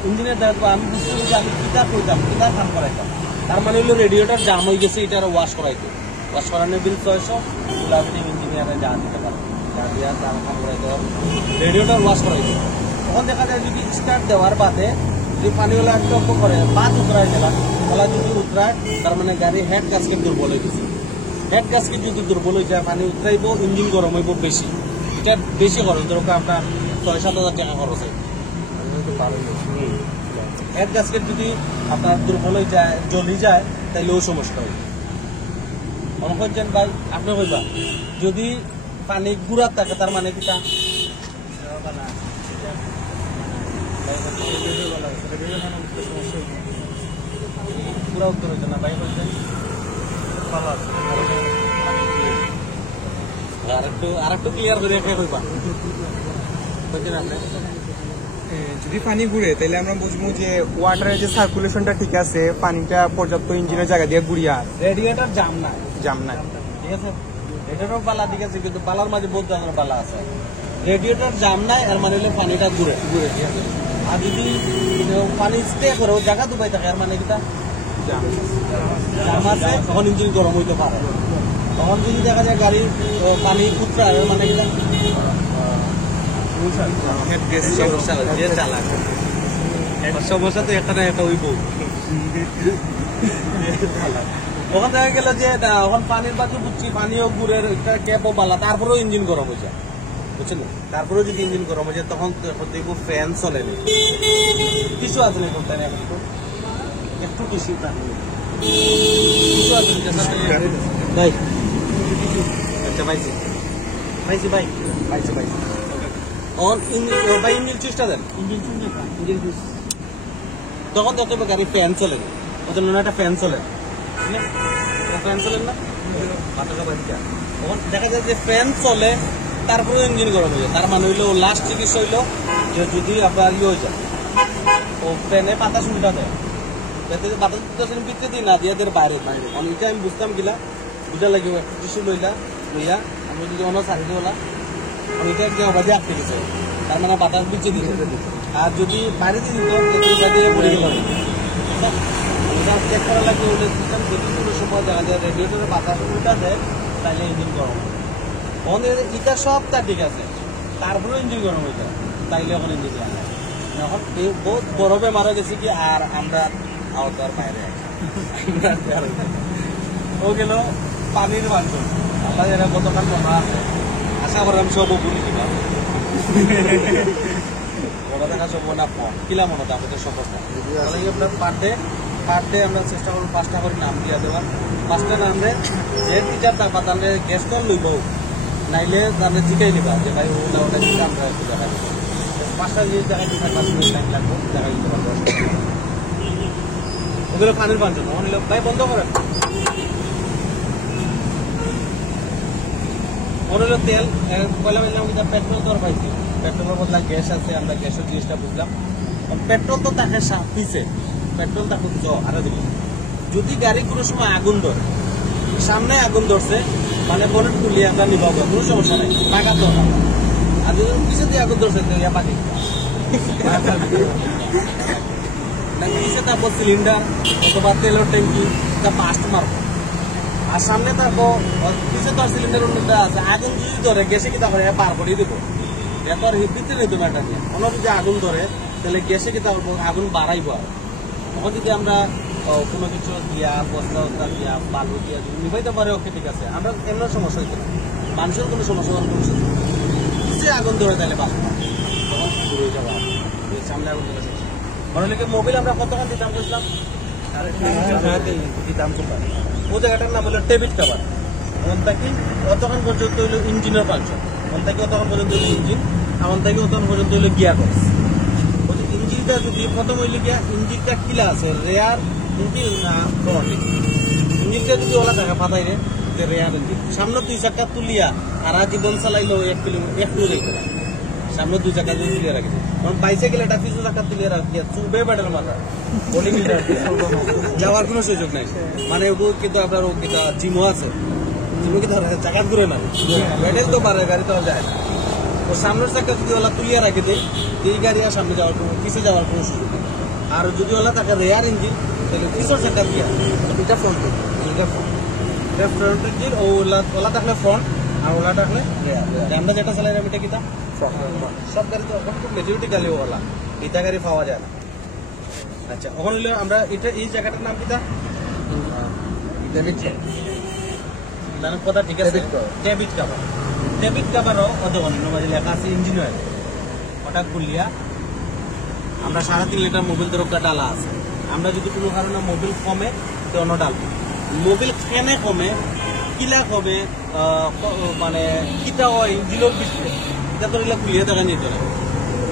ইঞ্জিনিয়ার দেখবো আমি বুঝতে পারছি আমি কিতা করতাম কিতা কাম করাইতাম, তার মানে হইলো রেডিয়েটর জাম হয়ে গেছে এটা ওয়াশ করাইতো, ওয়াশ করানোর বিল 600 ইঞ্জিনিয়ারে যা দিতে পারে রেডিয়েটর ওয়াশ করাইতো। তখন দেখা যায় যদি স্টার্ট দেওয়ার বাদে যদি পানিওয়ালা টপ করে বাদ উতরায় গেলাম ওলা যদি উতরায় তার মানে গাড়ি হেড গাছকে দুর্বল হয়ে গেছে, হেড গাছকে যদি দুর্বল হয়ে যায় পানি উতরাইব ইঞ্জিন গরম হইব বেশি, এটা বেশি খরচ ধরো আপনার 6-7 হাজার টাকা খরচ হয়। হেড গাছকে যদি আপনার দুর্বল হয়ে যায় জ্বলি যায় তাইলেও সমস্যা হয়। মনে করছেন ভাই আপনি কইবা যদি পানি ঘুরার থাকে তার মানে কিটা পুরা উত্তর হইতো না ভাই বলছেন ভালো আছে আরেকটু ক্লিয়ার করে রেখে কইবা বলছেন আপনি যদি পানি ঘুরে তাহলে আমরা বুঝবো যে ওয়াটারের যে সার্কুলেশনটা ঠিক আছে, পানিটা পর্যাপ্ত ইঞ্জিনের জায়গা দিয়ে ঘুরিয়ে রেডিয়েটর জাম নাই ঠিক আছে। এটারও বালা ঠিক আছে কিন্তু বালার মাঝে বহুত ধরনের বালা আছে, রেডিয়েটর জাম নাই এর মানে হলে পানিটা ঘুরে ঠিক আছে। আর যদি পানি স্টে করে জায়গা ডুবাই থাকে এর মানে কিটা জাম আছে তখন ইঞ্জিন গরম হইতে পারে। তখন যদি দেখা যায় গাড়ি পানি উত্তরা মানে কি সমস্যা যে চালাক সমস্যা তো একটা না একটা হইব। ওখান দেখা গেল যে এখন পানির বাকি বুঝছি পানিও গুড়ের একটা ক্যাপও বালা তারপরেও ইঞ্জিন গরম হয়ে যায় বুঝছেন। তারপরেও যদি ইঞ্জিন গরম হয়ে যায় তখন দেখবো ফ্যান চলে না কিছু আছে না কোম্পানি একটু কিছু কিছু আছে ভাই। আচ্ছা পাইছি পাইছি ভাই পাইছি পাইছি। ভাই ইঞ্জিন চুজটা দেন ইঞ্জিন চুজ তখন দেখতে হবে গাড়ি ফ্যান চলে না ওদের না একটা ফ্যান চলে ফ্যান চলেন না মাথাটা বাড়িটা তখন দেখা যায় যে ফ্যান চলে তারপরে ইঞ্জিন গরম হয়ে যায়। তার মানে হইলো লাস্ট চিকিৎসা হইলো যে যদি আপনার ইয়ে হয়ে যায় ও ফ্যানে বাতাস উল্টা দেয় বাতাস ভিতরে দিই না দিয়ে বাইরে বাইরে অনেকটা আমি বুঝতাম গিলা বুঝা লাগবে একটা টিস্যু লইয়া আমি যদি অন্য সারি দিওলা অনেকটা একদম বাজে আটকে দিচ্ছে তার মানে বাতাস বিচ্ছে দিচ্ছে। আর যদি বাইরে দিয়ে দিত বাজে পড়ে গেল চেক করা লাগবে ওদের সিস্টেম যদি কোনো সময় দেখা যায় রেডিয়েটরে বাতাস উল্টা দেয় তাহলে ইঞ্জিন গরম হয়। এটা সবটা ঠিক আছে তারপরেও ইঞ্জিন গরম হয়ে যায় তাইলে এখন ইঞ্জিন লাগে এখন বহুত বরফে মারা গেছে কি আর আমরা আওতার বাইরে ও গেল পানির বাঞ্চন আল্লাহ এরা কতক্ষণ মনে আছে আশা করলাম সব বলি কিনা বড় দেখা সব মনে কম কিলা মনে তো আমাদের সম্পর্ক আপনার পার ডে আমরা চেষ্টা করবো 5টা করে নাম দিয়া দেওয়ার 5টা নামে যে টিচার তারপর তাহলে গ্যাস কল লইব নাইলে তাহলে জিকাই নিবা যে ভাই ওটা ওটা দিতে আমরা একটু দেখা দিব 5টা জিনিস দেখা দিতে 5 মিনিট টাইম লাগবে দেখা দিতে পারবো। ওগুলো পানির বাঞ্চন অনিল ভাই বন্ধ করেন অনিল তেল পয়লা বললাম কিন্তু পেট্রোল দর পাইছি পেট্রোলের বদলা গ্যাস আছে আমরা গ্যাসের জিনিসটা বুঝলাম। পেট্রোল তো তাকে পিছে পেট্রোল তাকে আরো দিল যদি গাড়ি কোনো সময় আগুন ধরে সামনে আগুন ধরছে মানে বনেট খুলিয়ে আমরা নিব কোনো সমস্যা নেই টাকা তো আর যদি পিছিয়ে দিয়ে আগুন ধরছে তো ইয়া পাখি পিছিয়ে তারপর সিলিন্ডার অথবা তেলের ট্যাঙ্কি তা পাস্ট মারবো আর সামনে থাকবো পিছিয়ে তো সিলিন্ডার উন্নতা আছে আগুন যদি ধরে গ্যাসে কি তারপরে পার করিয়ে দেবো এত আর ভিতরে নিতে একটা দিয়ে কোনো যদি আগুন ধরে তাহলে গ্যাসে কি তারপর আগুন বাড়াইব আর তখন যদি আমরা কোনো কিছু দিয়া বস্তা দিয়া বালু দিয়া যদি নিভাইতে পারে ওকে ঠিক আছে আমরা এমন সমস্যা হইতে না মানুষের কোনো সমস্যা হওয়ার কোনো সুযোগ সে আগুন ধরে তাহলে বাঁচব তখন শুরু হয়ে যাবো সামনে আগুন ধরে মনে হলে মোবাইল আমরা কতক্ষণ দিতাম করছিলাম দিতাম কোম্পানি ও জায়গাটার নাম হলো ডেবিট কাভার এমন থাকি অতক্ষণ পর্যন্ত হইলো ইঞ্জিনের ফাংশন এমন থাকি অতক্ষণ পর্যন্ত হইলো ইঞ্জিন এমন থাকি অতক্ষণ পর্যন্ত হইলো গিয়ার বক্স ইঞ্জিনটা যদি প্রথম হইলে গিয়া ইঞ্জিনটা কিলা আছে রেয়ার ইঞ্জিন না ফ্রন্ট ইঞ্জিনটা যদি ওলা থাকে ফাটাই রে রেয়ার ইঞ্জিন সামনে 2 চাকা তুলিয়া আর জীবন চালাইলো 1 কিলোমিটার একটু যাইতে সামনে 2 চাকা যদি তুলিয়া রাখি কারণ বাইসাইকেল এটা 2 চাকা তুলিয়া রাখিয়া চুবে বেটার মাথা বোলিং যাওয়ার কোনো সুযোগ নাই মানে ও কিন্তু আপনার ও কিন্তু জিমও আছে জিমও কিন্তু চাকা ঘুরে না ব্যাটেল তো পারে গাড়ি তো যায় না ও সামনের চাকা যদি ওলা তুলিয়া রাখি দেয় এই গাড়ি আর সামনে যাওয়ার কোনো পিছিয়ে যাওয়ার কোনো সুযোগ নেই। আর যদি ওলা থাকে রেয়ার ইঞ্জিন তাহলে পিছর চাকা দিয়া এটা ফ্রন্ট এটা ফ্রন্ট ইঞ্জিন ওলা থাকলে ফ্রন্ট আর ওলা থাকলে রেয়ার আমরা যেটা চালাই এটা কিতা সব গাড়ি তো এখন খুব মেজরিটি গাড়ি ওলা এটা গাড়ি পাওয়া যায় না। আচ্ছা ওখানে হলে আমরা এটা এই জায়গাটার নাম কিতা কথা ঠিক আছে ডেবিট কাভার ডেবিট কাভারও অতক্ষণ লেখা আছে ইঞ্জিন অয়েল ওটা খুলিয়া আমরা 3.5 লিটার মোবিল দরকার ডালা আছে আমরা যদি কোনো কারণে মোবিল কমে তো অন্য ডালবো মোবিল কেনে কমে কিলা কমে মানে কিতা হয় ইঞ্জিনের পিছনে এটা তো এগুলো খুলিয়ে দেখা নিতে হবে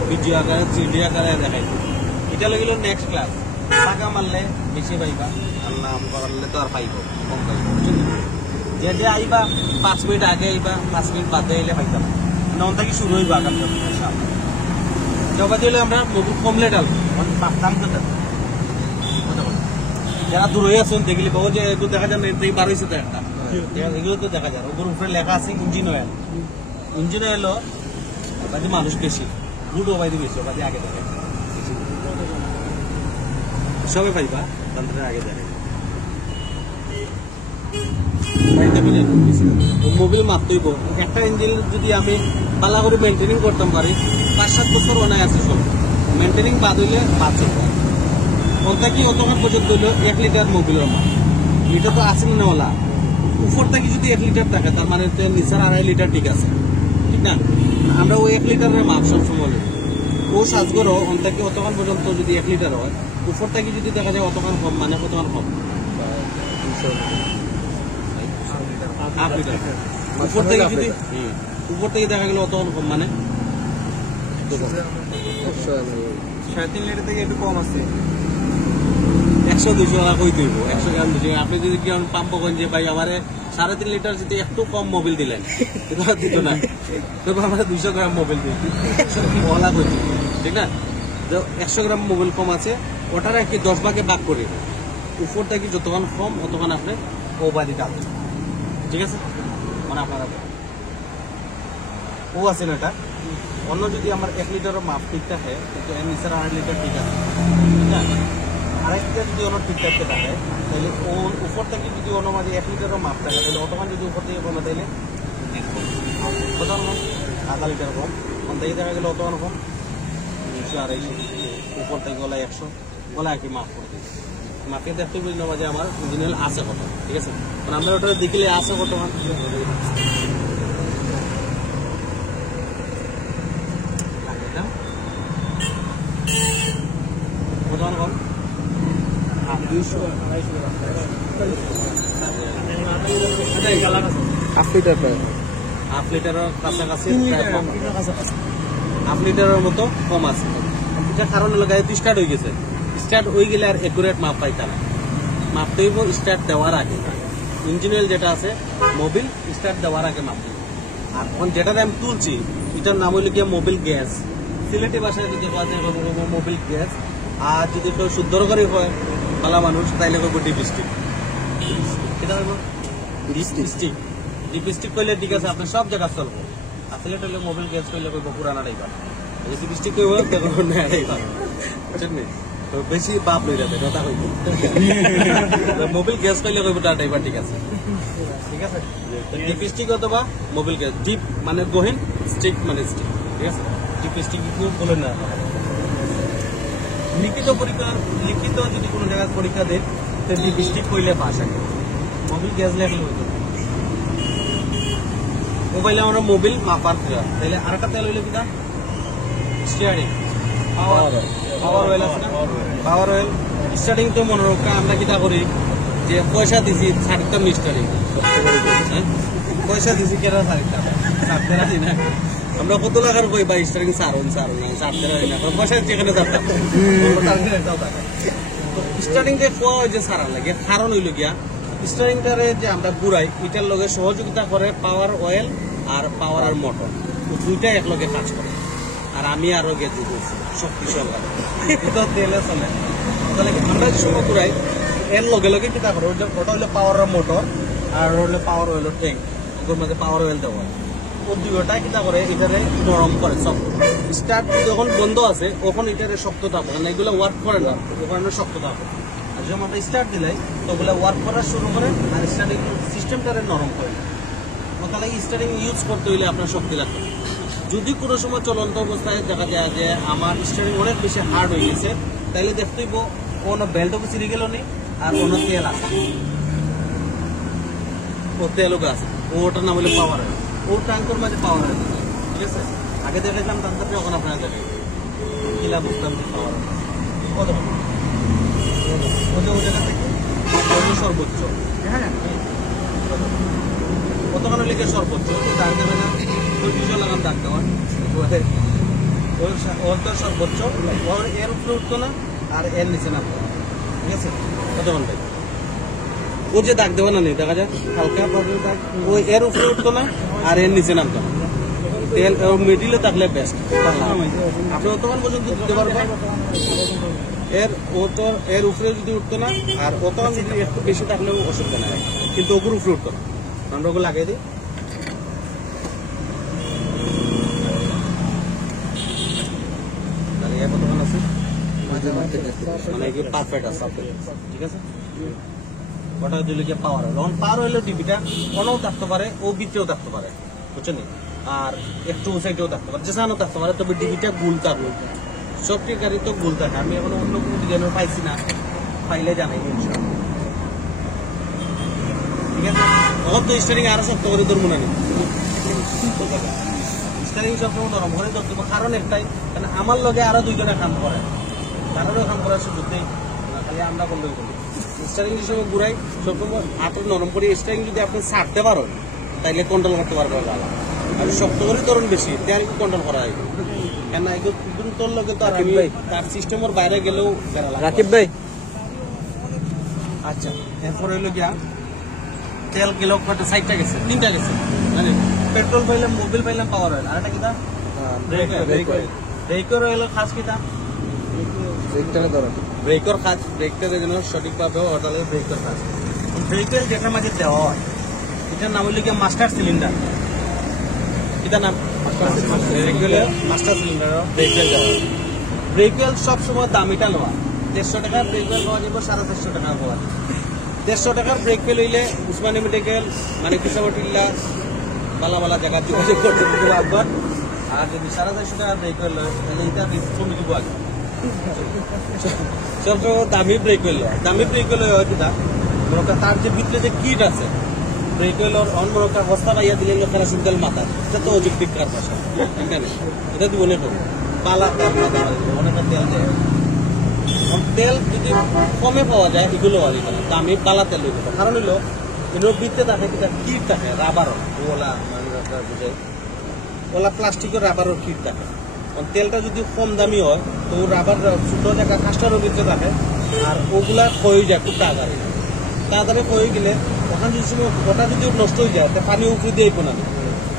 ভিডিও আকারে 3D আকারে দেখাই এটা লাগিল নেক্সট ক্লাস টাকা মারলে বেশি পাইবা আর নাম করালে তো আর পাইব কম পাইব যেটা আইবা 5 মিনিট আগে আইবা 5 মিনিট বাদে আইলে পাইতাম নন থেকে শুরু হইব আগাম জবা দিলে আমরা মোবিল কমলে ডালবো দাম কত যারা দূর হয়ে আসুন দেখলি বহু যে এগুলো দেখা যায় না বার হয়েছে তো একটা এগুলো তো দেখা যায় ওপর উপরে লেখা আছে ইঞ্জিন অয়েল ইঞ্জিন অয়েলও বাদে মানুষ বেশি রুটও বাইদি বেশি বাদে আগে দেখে সবাই পাইবা তাদের আগে দেখে ক্যাবিনেট মোবিল মাপতেইব একটা ইঞ্জিন যদি আমি পালা করে মেনটেনিং করতাম পারি 5-7 বছর অনায় আছে চলবে মেনটেনিং বাদ হইলে 5 চলবে কোনটা কি অতক্ষণ পর্যন্ত হইল 1 লিটার মোবিলের মাপ এটা তো আছে না ওলা উপর থেকে যদি 1 লিটার থাকে তার মানে নিচের 2.5 লিটার ঠিক আছে ঠিক না আমরা ওই 1 লিটারের মাপ সবসময় ও সাজগরও অন্তকে অতক্ষণ পর্যন্ত যদি 1 লিটার হয় উপর থেকে যদি দেখা যায় অতক্ষণ কম মানে কতক্ষণ কম 2.5 লিটার উপর থেকে দেখা গেল অতক্ষণ কম মানে 3.5 লিটার থেকে একটু কম আছে 100-200 টাকা কই দিব 100 গ্রাম দিচ্ছি আপনি যদি কি পাম্প করেন যে ভাই আমার 3.5 লিটার যদি একটু কম মোবিল দিলেন এটা দিত না তবে আমরা 200 গ্রাম মোবিল দিই বলা করছি ঠিক না 100 গ্রাম মোবিল কম আছে ওটার কি 10 ভাগে ভাগ করে উপর থেকে যতক্ষণ কম অতক্ষণ আপনি ও বাদি ডাল ঠিক আছে মানে আপনারা ও আছে না এটা অন্য যদি আমার 1 লিটারের মাপ ঠিক থাকে কিন্তু এর নিচের 2.5 লিটার ঠিক আছে ঠিক আছে 2.5 লিটার যদি অন্য ঠিক থাকতে থাকে তাহলে ও উপর থেকে যদি অন্য মাঝে 1 লিটারের মাপ থাকে তাহলে অতক্ষণ যদি উপর থেকে কমে তাহলে কতক্ষণ কম 0.5 লিটার কম কোন থেকে দেখা গেলে অতক্ষণ কম 200-250 উপর থেকে গলা 100 গলা আর কি মাপ করে দিই মাপে দেখতে বুঝলাম যে আমার ইঞ্জিনিয়ার আছে কত ঠিক আছে কারণ আমরা ওটা দেখলে আছে কতক্ষণ কতক্ষণ কম 1/2 লিটার প্রায় 1/2 লিটারের কাছাকাছি হাফ লিটারের মতো কম আছে এটা কারণ হলো গাড়ি স্টার্ট হয়ে গেছে স্টার্ট হয়ে গেলে আর একুরেট মাপ পাইতা না মাপ দেব স্টার্ট দেওয়ার আগে ইঞ্জিনিয়ার যেটা আছে মোবিল স্টার্ট দেওয়ার আগে মাপ দেব আর এখন যেটাতে আমি তুলছি এটার নাম হইল গিয়ে মোবিল গ্যাস সিলেটি ভাষায় যদি মোবিল গ্যাস আর যদি কেউ শুদ্ধ করে হয় পালা মানুষ তাইলে কইব ডিপস্টিক এটা হইব ডিপস্টিক ডিপস্টিক কইলে ঠিক আছে আপনি সব জায়গা চলবো আসলে হইলে মোবিল গ্যাস কইলে কইব পুরানা ড্রাইভার ডিপস্টিক কইব তখন না ড্রাইভার বুঝছেন তো বেশি বাপ লই যাবে কথা কইব মোবিল গ্যাস কইলে কইব তা ড্রাইভার ঠিক আছে ঠিক আছে ডিপস্টিক অথবা মোবিল গ্যাস ডিপ মানে গহীন স্টিক মানে স্টিক ঠিক আছে ডিপস্টিক কি বলেন না লিখিত পরীক্ষা লিখিত যদি কোনো জায়গায় পরীক্ষা দেন তো ডিপস্টিক কইলে পাস হয় মোবিল গ্যাস লেখলে হইতো মোবাইলে আমরা মোবিল মাপার তাহলে আরেকটা তেল হইলে কিনা স্টিয়ারিং পাওয়ার অয়েল আছে না পাওয়ার অয়েল স্টার্টিং তো মনে রাখা আমরা কিটা করি যে পয়সা দিছি সারিটা মিস্টারিং পয়সা দিছি কেরা সারিটা সারতে রাজি না আমরা কত লাখার কই বা স্টারিং সারুন না সারতে রাজি না পয়সা যেখানে যাতাম স্টার্টিং কে কোয়া যে সারা লাগে কারণ হইল গিয়া স্টারিংটারে যে আমরা ঘুরাই এটার লগে সহযোগিতা করে পাওয়ার অয়েল আর পাওয়ার আর মোটর দুইটাই একলগে কাজ করে আর আমি আরো গেছি শক্তি সহকারে এটা তেলে চলে তাহলে আমরা যে সময় ঘুরাই এর লগে লগে কিটা করে ওটা হলো পাওয়ার মোটর আর হলো পাওয়ার অয়েলের ট্যাঙ্ক ওর মধ্যে পাওয়ার অয়েল দেওয়া ও দুইটাই কিটা করে এটারে নরম করে সব স্টার্ট যখন বন্ধ আছে তখন এটারে শক্ত থাকবে না এগুলো ওয়ার্ক করে না ওখানে শক্ত থাকবে আর যখন আমরা স্টার্ট দিলাই তো ওগুলো ওয়ার্ক করা শুরু করে আর স্টার্টিং সিস্টেমটারে নরম করে তাহলে স্টার্টিং ইউজ করতে হইলে আপনার শক্তি লাগবে যদি কোনো সময় চলন্ত অবস্থায় দেখা যায় যে আমার স্টার্টিং অনেক বেশি হার্ড হয়ে গেছে তাহলে দেখতে হইব কোনো বেল্টও চিরে গেল নি আর কোনো তেল আছে ও তেলও আছে ওটার নাম হলো পাওয়ার ও ট্যাঙ্কর মাঝে পাওয়ার ঠিক আছে আগে দেখেছিলাম ট্যাঙ্কার যখন আপনারা দেখেন কিলা বুঝতাম পাওয়ার কত সর্বোচ্চ হ্যাঁ কতক্ষণ লিখে সর্বোচ্চ ট্যাঙ্কের দুশো লাগান দাগ দেওয়া ওর তো সর্বোচ্চ ওর এর উপরে উঠতো না আর এর নিচে নামতো ঠিক আছে কতক্ষণ ভাই ও যে দাগ দেওয়া না নেই দেখা যায় হালকা দাগ ও এর উপরে উঠতো না আর এর নিচে নামতো না তেল মিডিলে থাকলে বেস্ট আপনি অতক্ষণ পর্যন্ত দিতে পারবেন এর উপরে যদি উঠতো না আর অতক্ষণ যদি একটু বেশি থাকলেও অসুবিধা নাই কিন্তু ওগুর উপরে উঠতো না আমরা ওগুলো লাগিয়ে দিই কতক্ষণ আছে মানে পারফেক্ট আছে ঠিক আছে ওটা দিলে গিয়ে পাওয়ার অয়েল। তখন পাওয়ার অয়েলের ডিবিটা অনও থাকতে পারে, ও ভিতরেও থাকতে পারে, বুঝছেন? আর একটু সাইডেও থাকতে পারে, যেসানো থাকতে পারে, তবে ডিবিটা গুল থাকবে। সবটি গাড়ি তো গুল থাকে, আমি এখন অন্য কোনো ডিজাইনের পাইছি না, পাইলে জানাই ইনশাআল্লাহ। ঠিক আছে, তখন তো স্টারিং আরো শক্ত করে ধরবো না, স্টারিং সবসময় নরম করে ধরতে হবে। কারণ একটাই, কারণ আমার লগে আরো দুইজনে কাম করে, তারারও কাম করার সুযোগ নেই, খালি আমরা করলেই করি। স্টারিং হিসেবে ঘুরাই সবসময় হাতে নরম করে। স্টারিং যদি আপনি ছাড়তে পারো তাইলে কন্ট্রোল করতে পারবে ভালো। আর শক্ত করে ধরুন বেশি, তার কন্ট্রোল করা হয়, কেন এগুলো তোর লগে তো তার সিস্টেমের বাইরে গেলেও রাকিব ভাই। আচ্ছা, এরপর হইলো গিয়া তেল গেল কত, 60টা গেছে, 3টা গেছে, মানে পেট্রোল পাইলাম, মোবিল পাইলাম, পাওয়ার অয়েল, আর এটা কিতা ব্রেকার অয়েল খাস কিতা ব্রেকর খাস, ব্রেকটা যেন সঠিকভাবে অর্ডার ব্রেকর খাস। ব্রেকের যেটার মাঝে দেওয়া হয় এটার নাম হইলো গিয়া মাস্টার সিলিন্ডার। কিতা নাম? মাস্টার সিলিন্ডার ব্রেকেল দেওয়া। ব্রেকেল সবসময় দামিটা নেওয়া, 150 টাকার ব্রেকেল পাওয়া যাবে, 450 টাকা পাওয়া যাবে। 150 টাকার ব্রেক ফেল হইলে উসমানী মেডিকেল, মানে কিসাবটিল্লা, বালা বালা জায়গা যোগাযোগ করতে লাগবে। আর যদি 450 টাকার ব্রেক ফেল হয় তাহলে এটা কমে দিব আগে। সবসময় দামি ব্রেক ফেল হয়, দামি ব্রেক ফেল হয় কিনা মনে তার যে ভিতরে যে কিট আছে ব্রেক ফেলর অন মনে বস্তা পাইয়া দিলে কেরাসিন তেল মাথা, এটা তো অযৌক্তিক কার পাশা, এটা দিব না করবো বালা অনেকটা তেল দেয়। তেল যদি কমে পাওয়া যায় এগুলো আনি না, দামি বালা তেল হইতে। কারণ হইলো এগুলোর ভিতরে থাকে কিট থাকে রাবারও, ওলা বুঝে ওলা প্লাস্টিকের রাবারের কিট থাকে। তেলটা যদি কম দামি হয় তো রাবার ছোট জায়গা কাস্টারের ভিতরে থাকে, আর ওগুলা ক্ষয় যায় খুব তাড়াতাড়ি ক্ষয় গেলে ওখানে যদি সময় ওটা যদি নষ্ট হয়ে যায় তো পানি উপরে দিয়ে না,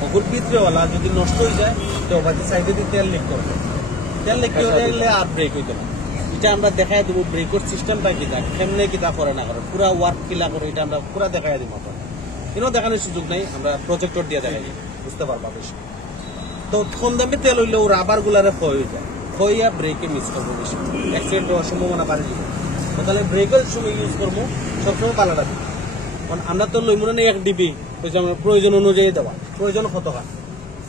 ওগুর ভিতরে ওলা যদি নষ্ট হয়ে যায় তো বাকি সাইডে দিয়ে তেল লিক করবে, তেল লিক করে গেলে আর ব্রেক হইতে না। এটা আমরা দেখাই দেবো ব্রেকের সিস্টেমটা কিতা, কেমনে কিতা করে না করে, পুরা ওয়ার্ক কিলা করে এটা আমরা পুরা দেখাই দিব। এটাও দেখানোর সুযোগ নেই, আমরা প্রজেক্টর দিয়ে দেখাই বুঝতে পারবা বেশি। তো কম দামে তেল হইলে ও রাবার গুলারে ক্ষয় হয়ে যায়, ক্ষয়া ব্রেকে মিস করবো বেশি, অ্যাক্সিডেন্ট হওয়ার সম্ভাবনা বাড়ে যাবে। তাহলে ব্রেকের সময় ইউজ করবো সবসময় পালাটা দিই। কারণ আমরা তো লই মনে নেই 1 ডিবি, আমরা প্রয়োজন অনুযায়ী দেওয়া, প্রয়োজন কত হয়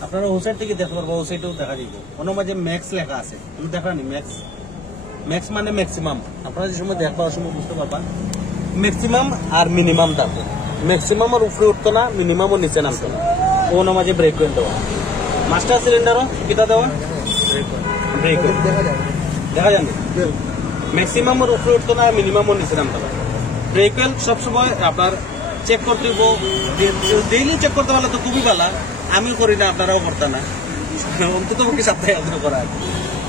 আপনারা ওসাইড থেকে দেখতে পারবো, ওসাইডেও দেখা দিব। কোনো মাঝে ম্যাক্স লেখা আছে, তুমি দেখানি ম্যাক্স, ম্যাক্স মানে ম্যাক্সিমাম। আপনারা যে সময় দেখবার সময় বুঝতে পারবা ম্যাক্সিমাম আর মিনিমাম থাকবে, ম্যাক্সিমামের উপরে উঠতো না, মিনিমামও নিচে নামতো না, কোনো মাঝে ব্রেক ওয়েল দেওয়া। মাস্টার সিলিন্ডারও কিটা দেওয়া ব্রেক ওয়েল দেখা যাবে, ম্যাক্সিমামের উপরে উঠতো না, মিনিমামও নিচে নামতো না। ব্রেক ওয়েল সবসময় আপনার চেক করতে দিব, ডেইলি চেক করতে পারলে তো খুবই ভালো, আমি করি না, আপনারাও করতে না, অন্তত পক্ষে সপ্তাহে একদিন করা আছে।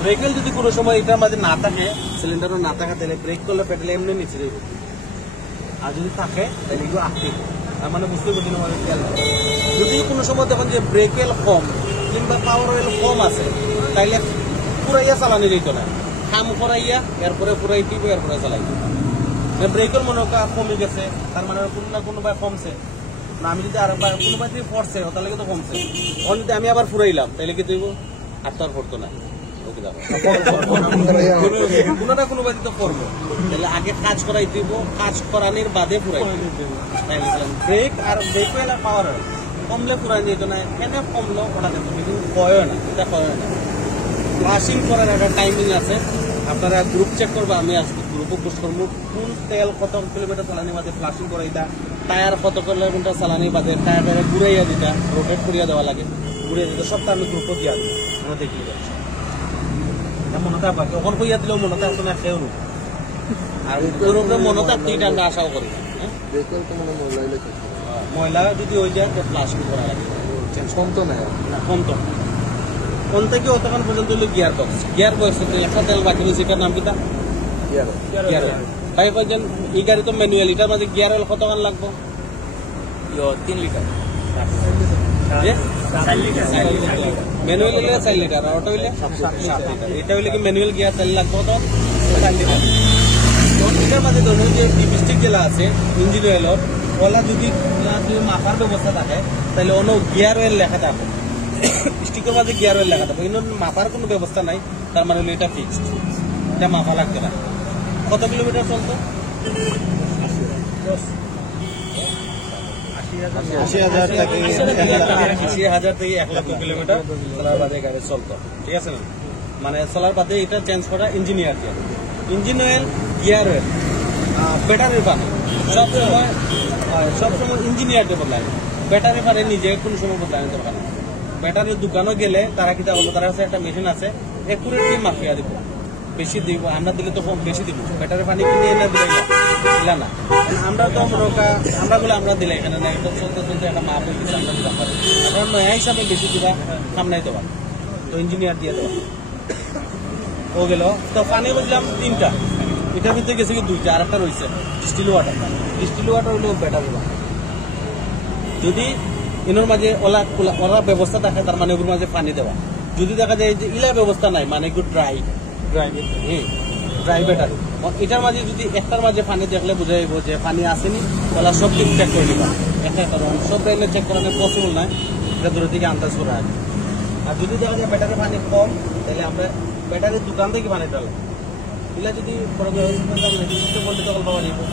ব্রেক ওয়েল যদি কোনো সময় এটার মাঝে না থাকে, সিলিন্ডারও না থাকে, তাহলে ব্রেক করলে পেট্রোল এমনি নিচে যাবে। আর যদি থাকে তাহলে এগুলো আক্টিভ, তার মানে বুঝতে পারছি না তেল। যদি কোনো সময় দেখুন যে ব্রেক ওয়েল কম কিংবা পাওয়ার অয়েল কম আছে, তাইলে পুরাইয়া চালানি যেত না, খাম করাইয়া এরপরে পুরাই দিব, এরপরে চালাই দিব। ব্রেক ওয়েল মনে কমে গেছে, তার মানে কোনো না কোনোভাবে কমছে না। আমি যদি আরেকবার কোনোবার দিয়ে পড়ছে তাহলে কিন্তু কমছে, তখন যদি আমি আবার ফুরাইলাম তাহলে কি দিব, আর তো আর পড়তো না। কোনো না কোনো বাড়ি তো করবো, তাহলে আগে কাজ করাই দিব, কাজ করানোর বাদে ফুরাই। ব্রেক আর ব্রেক ওয়েল আর পাওয়ার অয়েল কমলে ফুরাই যেত না, কেন কমলো ওটা দেখো, কিন্তু কয় না, এটা কয় না। ফ্লাশিং করার একটা টাইমিং আছে, আপনারা গ্রুপ চেক করবো, আমি আজকে গ্রুপও পোস্ট করবো, কোন তেল কত কিলোমিটার চালানি বাদে ফ্লাশিং করাই দা, টায়ার কত কিলোমিটার চালানি বাদে টায়ার ঘুরাইয়া দিতা, রোটেট করিয়া দেওয়া লাগে, ঘুরিয়ে দিতে সবটা আমি গ্রুপও দিয়া দিই, আমরা দেখলি মনতা বাকি ওখান কইয়া দিলেও মনতা আসতো না, খেয়েও আর মনতা আপনি এটা আমরা আশাও করি না। ময়লা যদি হয়ে যায় তো প্লাস্টিক করা লাগে, কমতো না, কমতো কোন থেকে অতক্ষণ পর্যন্ত হলো গিয়ার বক্স। গিয়ার বক্স একটা তেল বাকি রয়েছে, এটার নাম কিটা গিয়ার অয়েল। ভাই বলছেন এই গাড়ি তো ম্যানুয়াল, এটার মাঝে গিয়ার অয়েল কতক্ষণ লাগবো? 3 লিটার, ম্যানুয়াল হইলে 4 লিটার, আর অটো হইলে 7 লিটার। এটা হইলে কি ম্যানুয়াল গিয়ার তেল লাগবো তো 4 লিটার। এটার মাঝে ধরুন যে ডিপস্টিক যেটা আছে ইঞ্জিন অয়েলের, ওলা যদি মাপার ব্যবস্থা থাকে তাহলে অন্য গিয়ার অয়েল লেখা থাকবে, স্টিকের মাঝে গিয়ার অয়েল লেখা থাকবে, কিন্তু মাপার কোনো ব্যবস্থা নাই, তার মানে এটা ফিক্সড, এটা মাপা লাগবে না। কত কিলোমিটার চলতো? 80,000 থেকে 1,00,000 কিলোমিটার সোলার বাদে গাড়ি চলতো, ঠিক আছে না? মানে সোলার বাদে এটা চেঞ্জ করা ইঞ্জিনিয়ার দিয়ে, ইঞ্জিন অয়েল, গিয়ার অয়েল, ব্যাটারির পানি সবসময় ইঞ্জিনিয়ার দিয়ে বদলায়। ব্যাটারি পানি নিজে কোনো সময় বদলায় দরকার নেই। ব্যাটারির দোকানও গেলে তারা কি বলবো, তার কাছে একটা মেশিন আছে, একুরেটলি মাফিয়া দিব, বেশি দিব, আমরা দিলে তো কম বেশি দিব। ব্যাটারি পানি কিনে এনে দিলে না, আমরা তো আমরা দিলে এখানে না, একদম চলতে চলতে একটা মাপ হয়ে গেছে, আমরা দিলাম পারি এখন নয়া হিসাবে বেশি দিবা সামনাই দেওয়া, তো ইঞ্জিনিয়ার দিয়ে দেওয়া ও গেল। তো পানি বুঝলাম 3টা, এটার ভিতরে গেছে কি 2টা, আর একটা রয়েছে ডিস্টিল ওয়াটার। ডিস্টিল ওয়াটার হলো ব্যাটারি পানি। যদি এর মাঝে ওলা ব্যবস্থা থাকে, তার মানে ওগুলোর মাঝে পানি দেওয়া। যদি দেখা যায় যে ইলা ব্যবস্থা নাই, মানে একটু ড্রাই ব্যাটারি, এটার মাঝে যদি একটার মাঝে পানি দেখলে বোঝা যাবো যে পানি আসেনি, ওলা সব কিছু চেক করে নিবা। একটা কারণ সব ব্যাংকে চেক করানো পসিবল নয়, এটা দূরে থেকে আন্দাজ করা আছে। আর যদি দেখা যায় ব্যাটারি পানি কম, তাহলে আমরা ব্যাটারির দোকান থেকে পানি ডালাম। এগুলা যদি বলতে তখন পাওয়া যাবো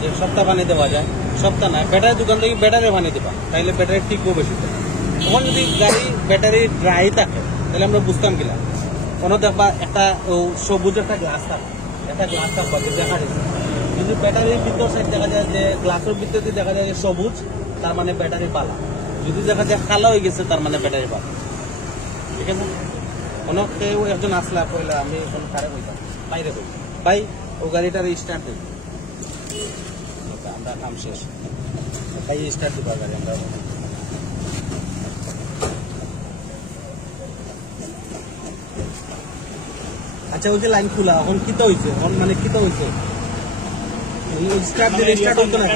যে সপ্তাহ পানি দেওয়া যায়, সপ্তাহ না, ব্যাটারির দোকান থেকে ব্যাটারি পানি দেবা, তাহলে ব্যাটারি টিকবো বেশি। তখন যদি গাড়ি ব্যাটারি ড্রাই থাকে, তাহলে আমরা বুঝতাম কিনা, কোনো দেখবা একটা সবুজ একটা গ্লাস থাকে, দেখা যাচ্ছে। যদি ব্যাটারির ভিতর সাইড দেখা যায় যে গ্লাসের ভিতর দিয়ে দেখা যায় যে সবুজ, তার মানে ব্যাটারি পালা। যদি দেখা যায় কালো হয়ে গেছে, তার মানে ব্যাটারি পালা, ঠিক আছে? কোনো কেউ একজন আসলা কইলা, আমি এখন কারে কইতাম, বাইরে কই, ভাই ও গাড়িটার স্টার্ট দেব, আমরা কাম শেষ, তাই স্টার্ট দিবা গাড়ি আমরা। আচ্ছা, ওই যে লাইন খোলা, এখন কিতা হয়েছে? এখন মানে কিতা হয়েছে? স্টার্ট দিলে স্টার্ট হতো না,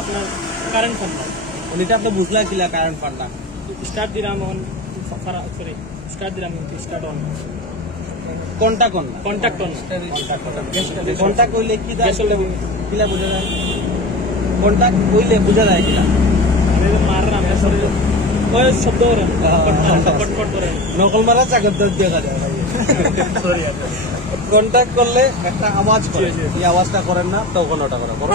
আপনার কারেন্ট ফান্ড না, এটা আপনি বুঝলা কিলা কারেন্ট ফান্ড না? স্টার্ট দিলাম এখন, সরি স্টার্ট দিলাম কিন্তু স্টার্ট অন, কন্টাক্ট কন্ট্যাক্ট হইলে কিলা বোঝা যায়? কন্টাক্ট হইলে বোঝা যায় কিনা? মার আমরা শরীরে ওই শব্দ করে পটপট করে নকল মারা চাকর দেখা যায়। কন্টাক্ট করলে একটা আওয়াজ করে, এই আওয়াজটা করেন না, তখন ওটা করা করো।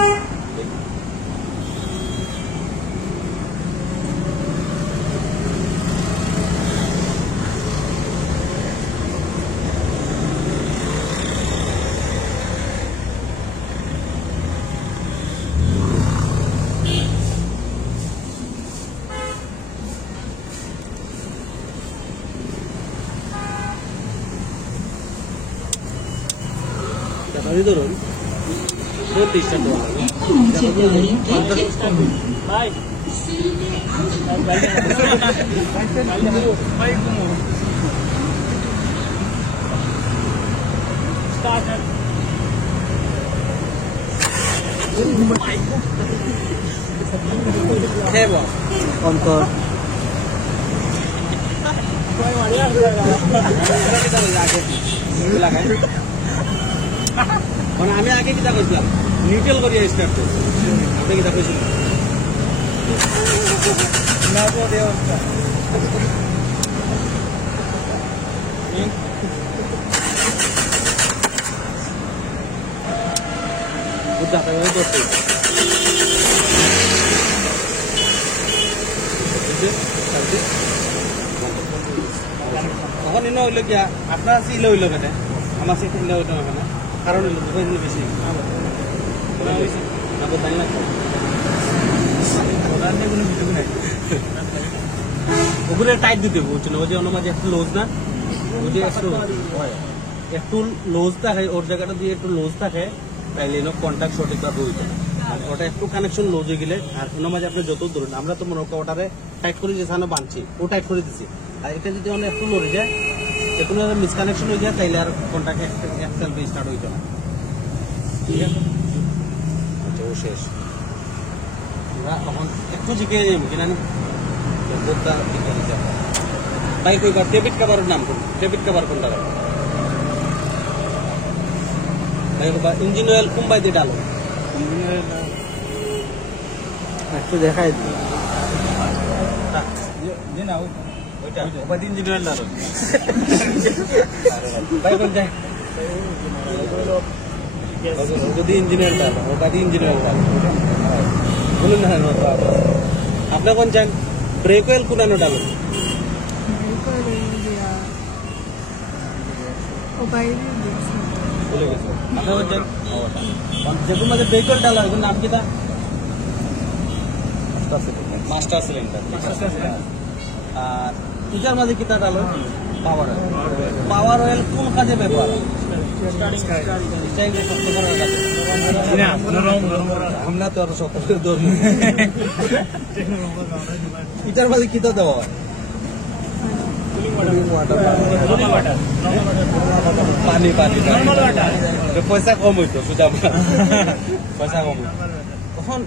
ধরুন ভাই অন্তর মানে আমি আগে কিতা কইছিলাম, নিউট্রাল করিয়া স্টার্ট করছি, আপনি কিতা কইছিলেন না? তখন ইনো হইল গিয়া আপনার আছে ইলে হইল কেন, আমার সে ইলে হইল না কেন, কারণ হইল বেশি ওগুলো টাইট দিতে বুঝছো না, ওই যে অন্য মাঝে একটু লোজ না, ওই যে একটু লোজ থাকে, ওর জায়গাটা দিয়ে একটু লোজ থাকে, তাইলে এনো কন্ট্যাক্ট সঠিকভাবে হইতো না। আর ওটা একটু কানেকশন লোজ হয়ে গেলে, আর অন্য মাঝে আপনি যত ধরুন, আমরা তো মনে করি ওটারে টাইট করে যে সামনে বাঁধছি, ও টাইট করে দিচ্ছি, আর এটা যদি অনেক একটু লড়ে যায়, কোনো মিসকানেকশন হয়ে যায়, তাইলে আর কন্ট্যাক্ট একসেল স্টার্ট হইতো না, ঠিক আছে? আচ্ছা, ও শেষ। আমরা এখন একটু জিকে যাবো কিনা ভাই, কইবার ডেবিট কাভারের নাম কোন? ডেবিট কাভার কোনটা? ইঞ্জিন অয়েল কুম্বাই দিয়ে ডালো, একটু দেখাই ইঞ্জিন অয়েল ডালো ভাই, কোন যায় যদি ইঞ্জিন অয়েল ডালো, ইঞ্জিন অয়েল ডালো বলুন না আপনি কোন চান ব্রেক অয়েল কোনানো ডালুন ভুলে গেছে আপনি কোন চান যেগুলো মাঝে ব্রেক অয়েল ডালা এগুলোর নাম কিটা মাস্টার সিলিন্ডার আর এটার মাঝে কিটা ডালো পাওয়ার অয়েল কোন কাজে ব্যবহার আমরা তো আরো সকলের ধর্ম এটার মাঝে কিটা দেওয়া হয় পানি পানি পয়সা কম হইতো সুদা পয়সা কম হইতো তখন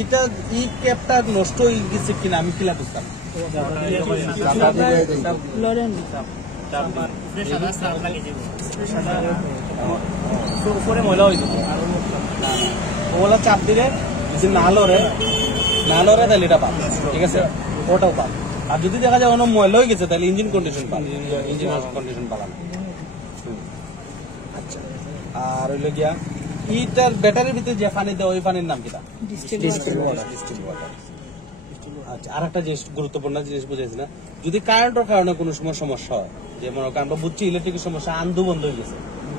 এটা এই ক্যাপটা নষ্ট হয়ে গেছে কিনা আমি কিলা বুঝতাম উপরে ময়লা হয়ে যেত ওগুলো চাপ দিলে যদি না লড়ে তাহলে এটা পাব ঠিক আছে ওটাও পাব আর যদি দেখা যায় অন্য ময়লা হয়ে গেছে তাহলে ইঞ্জিন কন্ডিশন পাব ইঞ্জিন কন্ডিশন পালাম আচ্ছা আর হইল গিয়া ইটার ব্যাটারির ভিতরে যে পানি দেয় ওই পানির নাম কিটা ডিস্টিল ওয়াটার আচ্ছা আর একটা জিনিস গুরুত্বপূর্ণ জিনিস বুঝেছি না যদি কারেন্টের কারণে কোনো সময় সমস্যা হয় যে মনে করেন আমরা বুঝছি ইলেকট্রিকের সমস্যা আন্দু বন্ধ হয়ে গেছে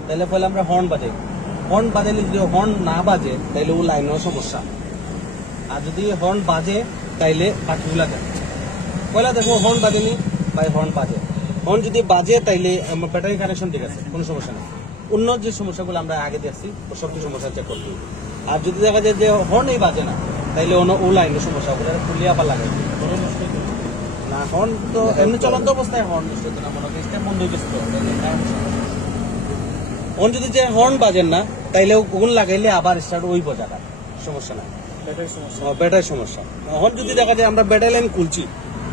তাহলে পরে আমরা হর্ন বাজাইলে যদি হর্ন না বাজে তাইলে ও লাইনেও সমস্যা আর যদি হর্ন বাজে তাইলে বাকিগুলা দেয় পয়লা দেখো হর্ন বাজেনি বা হর্ন বাজে হর্ন যদি বাজে তাইলে আমার ব্যাটারি কানেকশন ঠিক আছে কোনো সমস্যা নেই অন্য যে সমস্যাগুলো আমরা আগে দেখছি সব সমস্যা চেক করতে আর যদি দেখা যায় যে হর্নই বাজে না তাইলে ও লাইনের সমস্যা ওগুলো খুলিয়ে আবার লাগাই না হর্ন তো এমনি চলন্ত অবস্থায় হর্ন নষ্ট হতো না মনে হয় স্টেপ বন্ধ হয়ে গেছে হর্ন যদি যে হর্ন বাজেন না তাইলে ওগুলো লাগাইলে আবার স্টার্ট ওই বোঝাটা সমস্যা না ব্যাটারি সমস্যা হর্ন যদি দেখা যায় আমরা ব্যাটারি লাইন খুলছি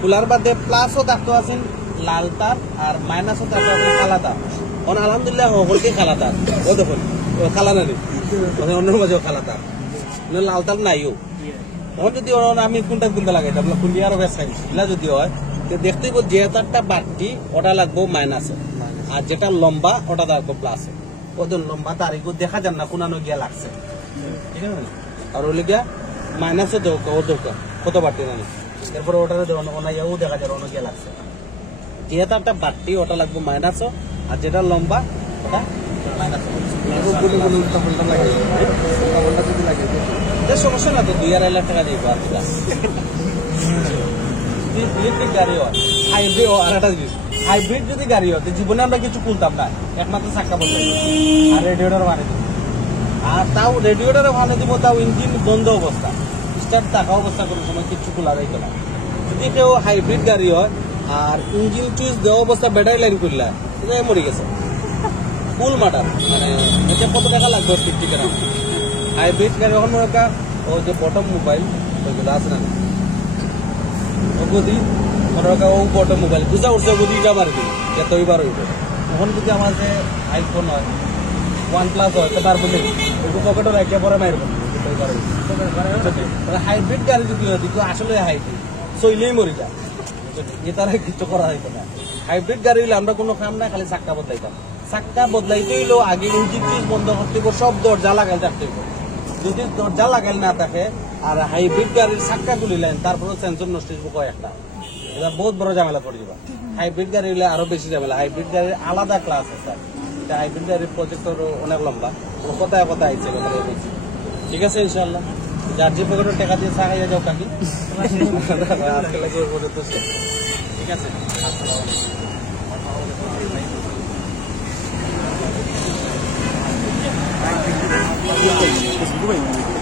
খোলার বাদে প্লাসও থাকতে আছেন লাল তার আর মাইনাসও থাকতে আছেন কালা তার আলহামদুলিল্লাহ হলকে খালা তার ও দেখুন খালা না অন্যের মাঝেও খালা তার লাল তার নাইও যদি আমি কোনটা লাগাইতাম খুলিয়ে আরো বেশ এগুলা যদি হয় দেখতে যে তারটা বাড়তি ওটা লাগবো মাইনাসে আর যেটা লম্বা ওটা লাগবো প্লাসে ওদের লম্বা তারিখ দেখা যান না কোনানো গিয়া লাগছে ঠিক আছে আর ওই গিয়া মাইনাসও ও দরকার কত বাড়তি জানি এরপরে ওটা ওনাইয়াও দেখা যায় অন্য গিয়া লাগছে যে তারটা বাড়তি ওটা লাগবো মাইনাসও আর যেটা লম্বা ওটা সমস্যা না তো 2.5 লাখ টাকা দিব আর ইলেকট্রিক গাড়ি হয় হাইব্রিড আর একটা জিনিস হাইব্রিড যদি গাড়ি হয় জীবনে আমরা কিছু খুলতাম না একমাত্র চাকা বলতে আর রেডিওটার বানিয়ে দিব আর তাও রেডিওটারে বানিয়ে দিব তাও ইঞ্জিন বন্ধ অবস্থা স্টার্ট থাকা অবস্থা কোনো সময় কিছু খোলা যাইতো না যদি কেউ হাইব্রিড গাড়ি হয় আর ইঞ্জিন চুইস দেওয়া অবস্থা ব্যাটারি লাইন করলে এটা মরে গেছে ফুল মার্ডার মানে এটা কত টাকা লাগবে 50 গ্রাম হাইব্রিড গাড়ি এখন একটা ও যে বটম মোবাইল ওইগুলো আছে না ওগুদি ও বটম মোবাইল বুঝা উঠছে ওগুদি যা মারবি এতইবার হইবে তখন যদি আমার যে আইফোন হয় OnePlus হয় তো পারবো না ওইটু পকেটে রেখে পরে মারবো হাইব্রিড গাড়ি যদি হয় কিন্তু আসলে হাইব্রিড চইলেই মরি যায় এটার কিছু করা হইতো না হাইব্রিড গাড়ি হলে আমরা কোনো কাম না খালি চাক্কা বদলাইতাম চাক্কা বদলাইতে হইলেও আগে ইঞ্জিন চুইচ বন্ধ করতে হবে সব দরজা লাগাই থাকতে হবে যদি দরজা লাগাইল না থাকে আর হাইব্রিড গাড়ির চাক্কা তুলিলেন তারপরে সেন্সর নষ্ট হইব কয়েকটা এটা বহুত বড় ঝামেলা পড়ে যাবে হাইব্রিড গাড়ি হলে আরো বেশি ঝামেলা হাইব্রিড গাড়ির আলাদা ক্লাস আছে এটা হাইব্রিড গাড়ির প্রজেক্টর অনেক লম্বা কোথায় আইছে ঠিক আছে ইনশাল্লাহ যার যে পকেটের টাকা দিয়ে চা খাইয়া যাও কাকি আজকে লাগে ঠিক আছে Facebook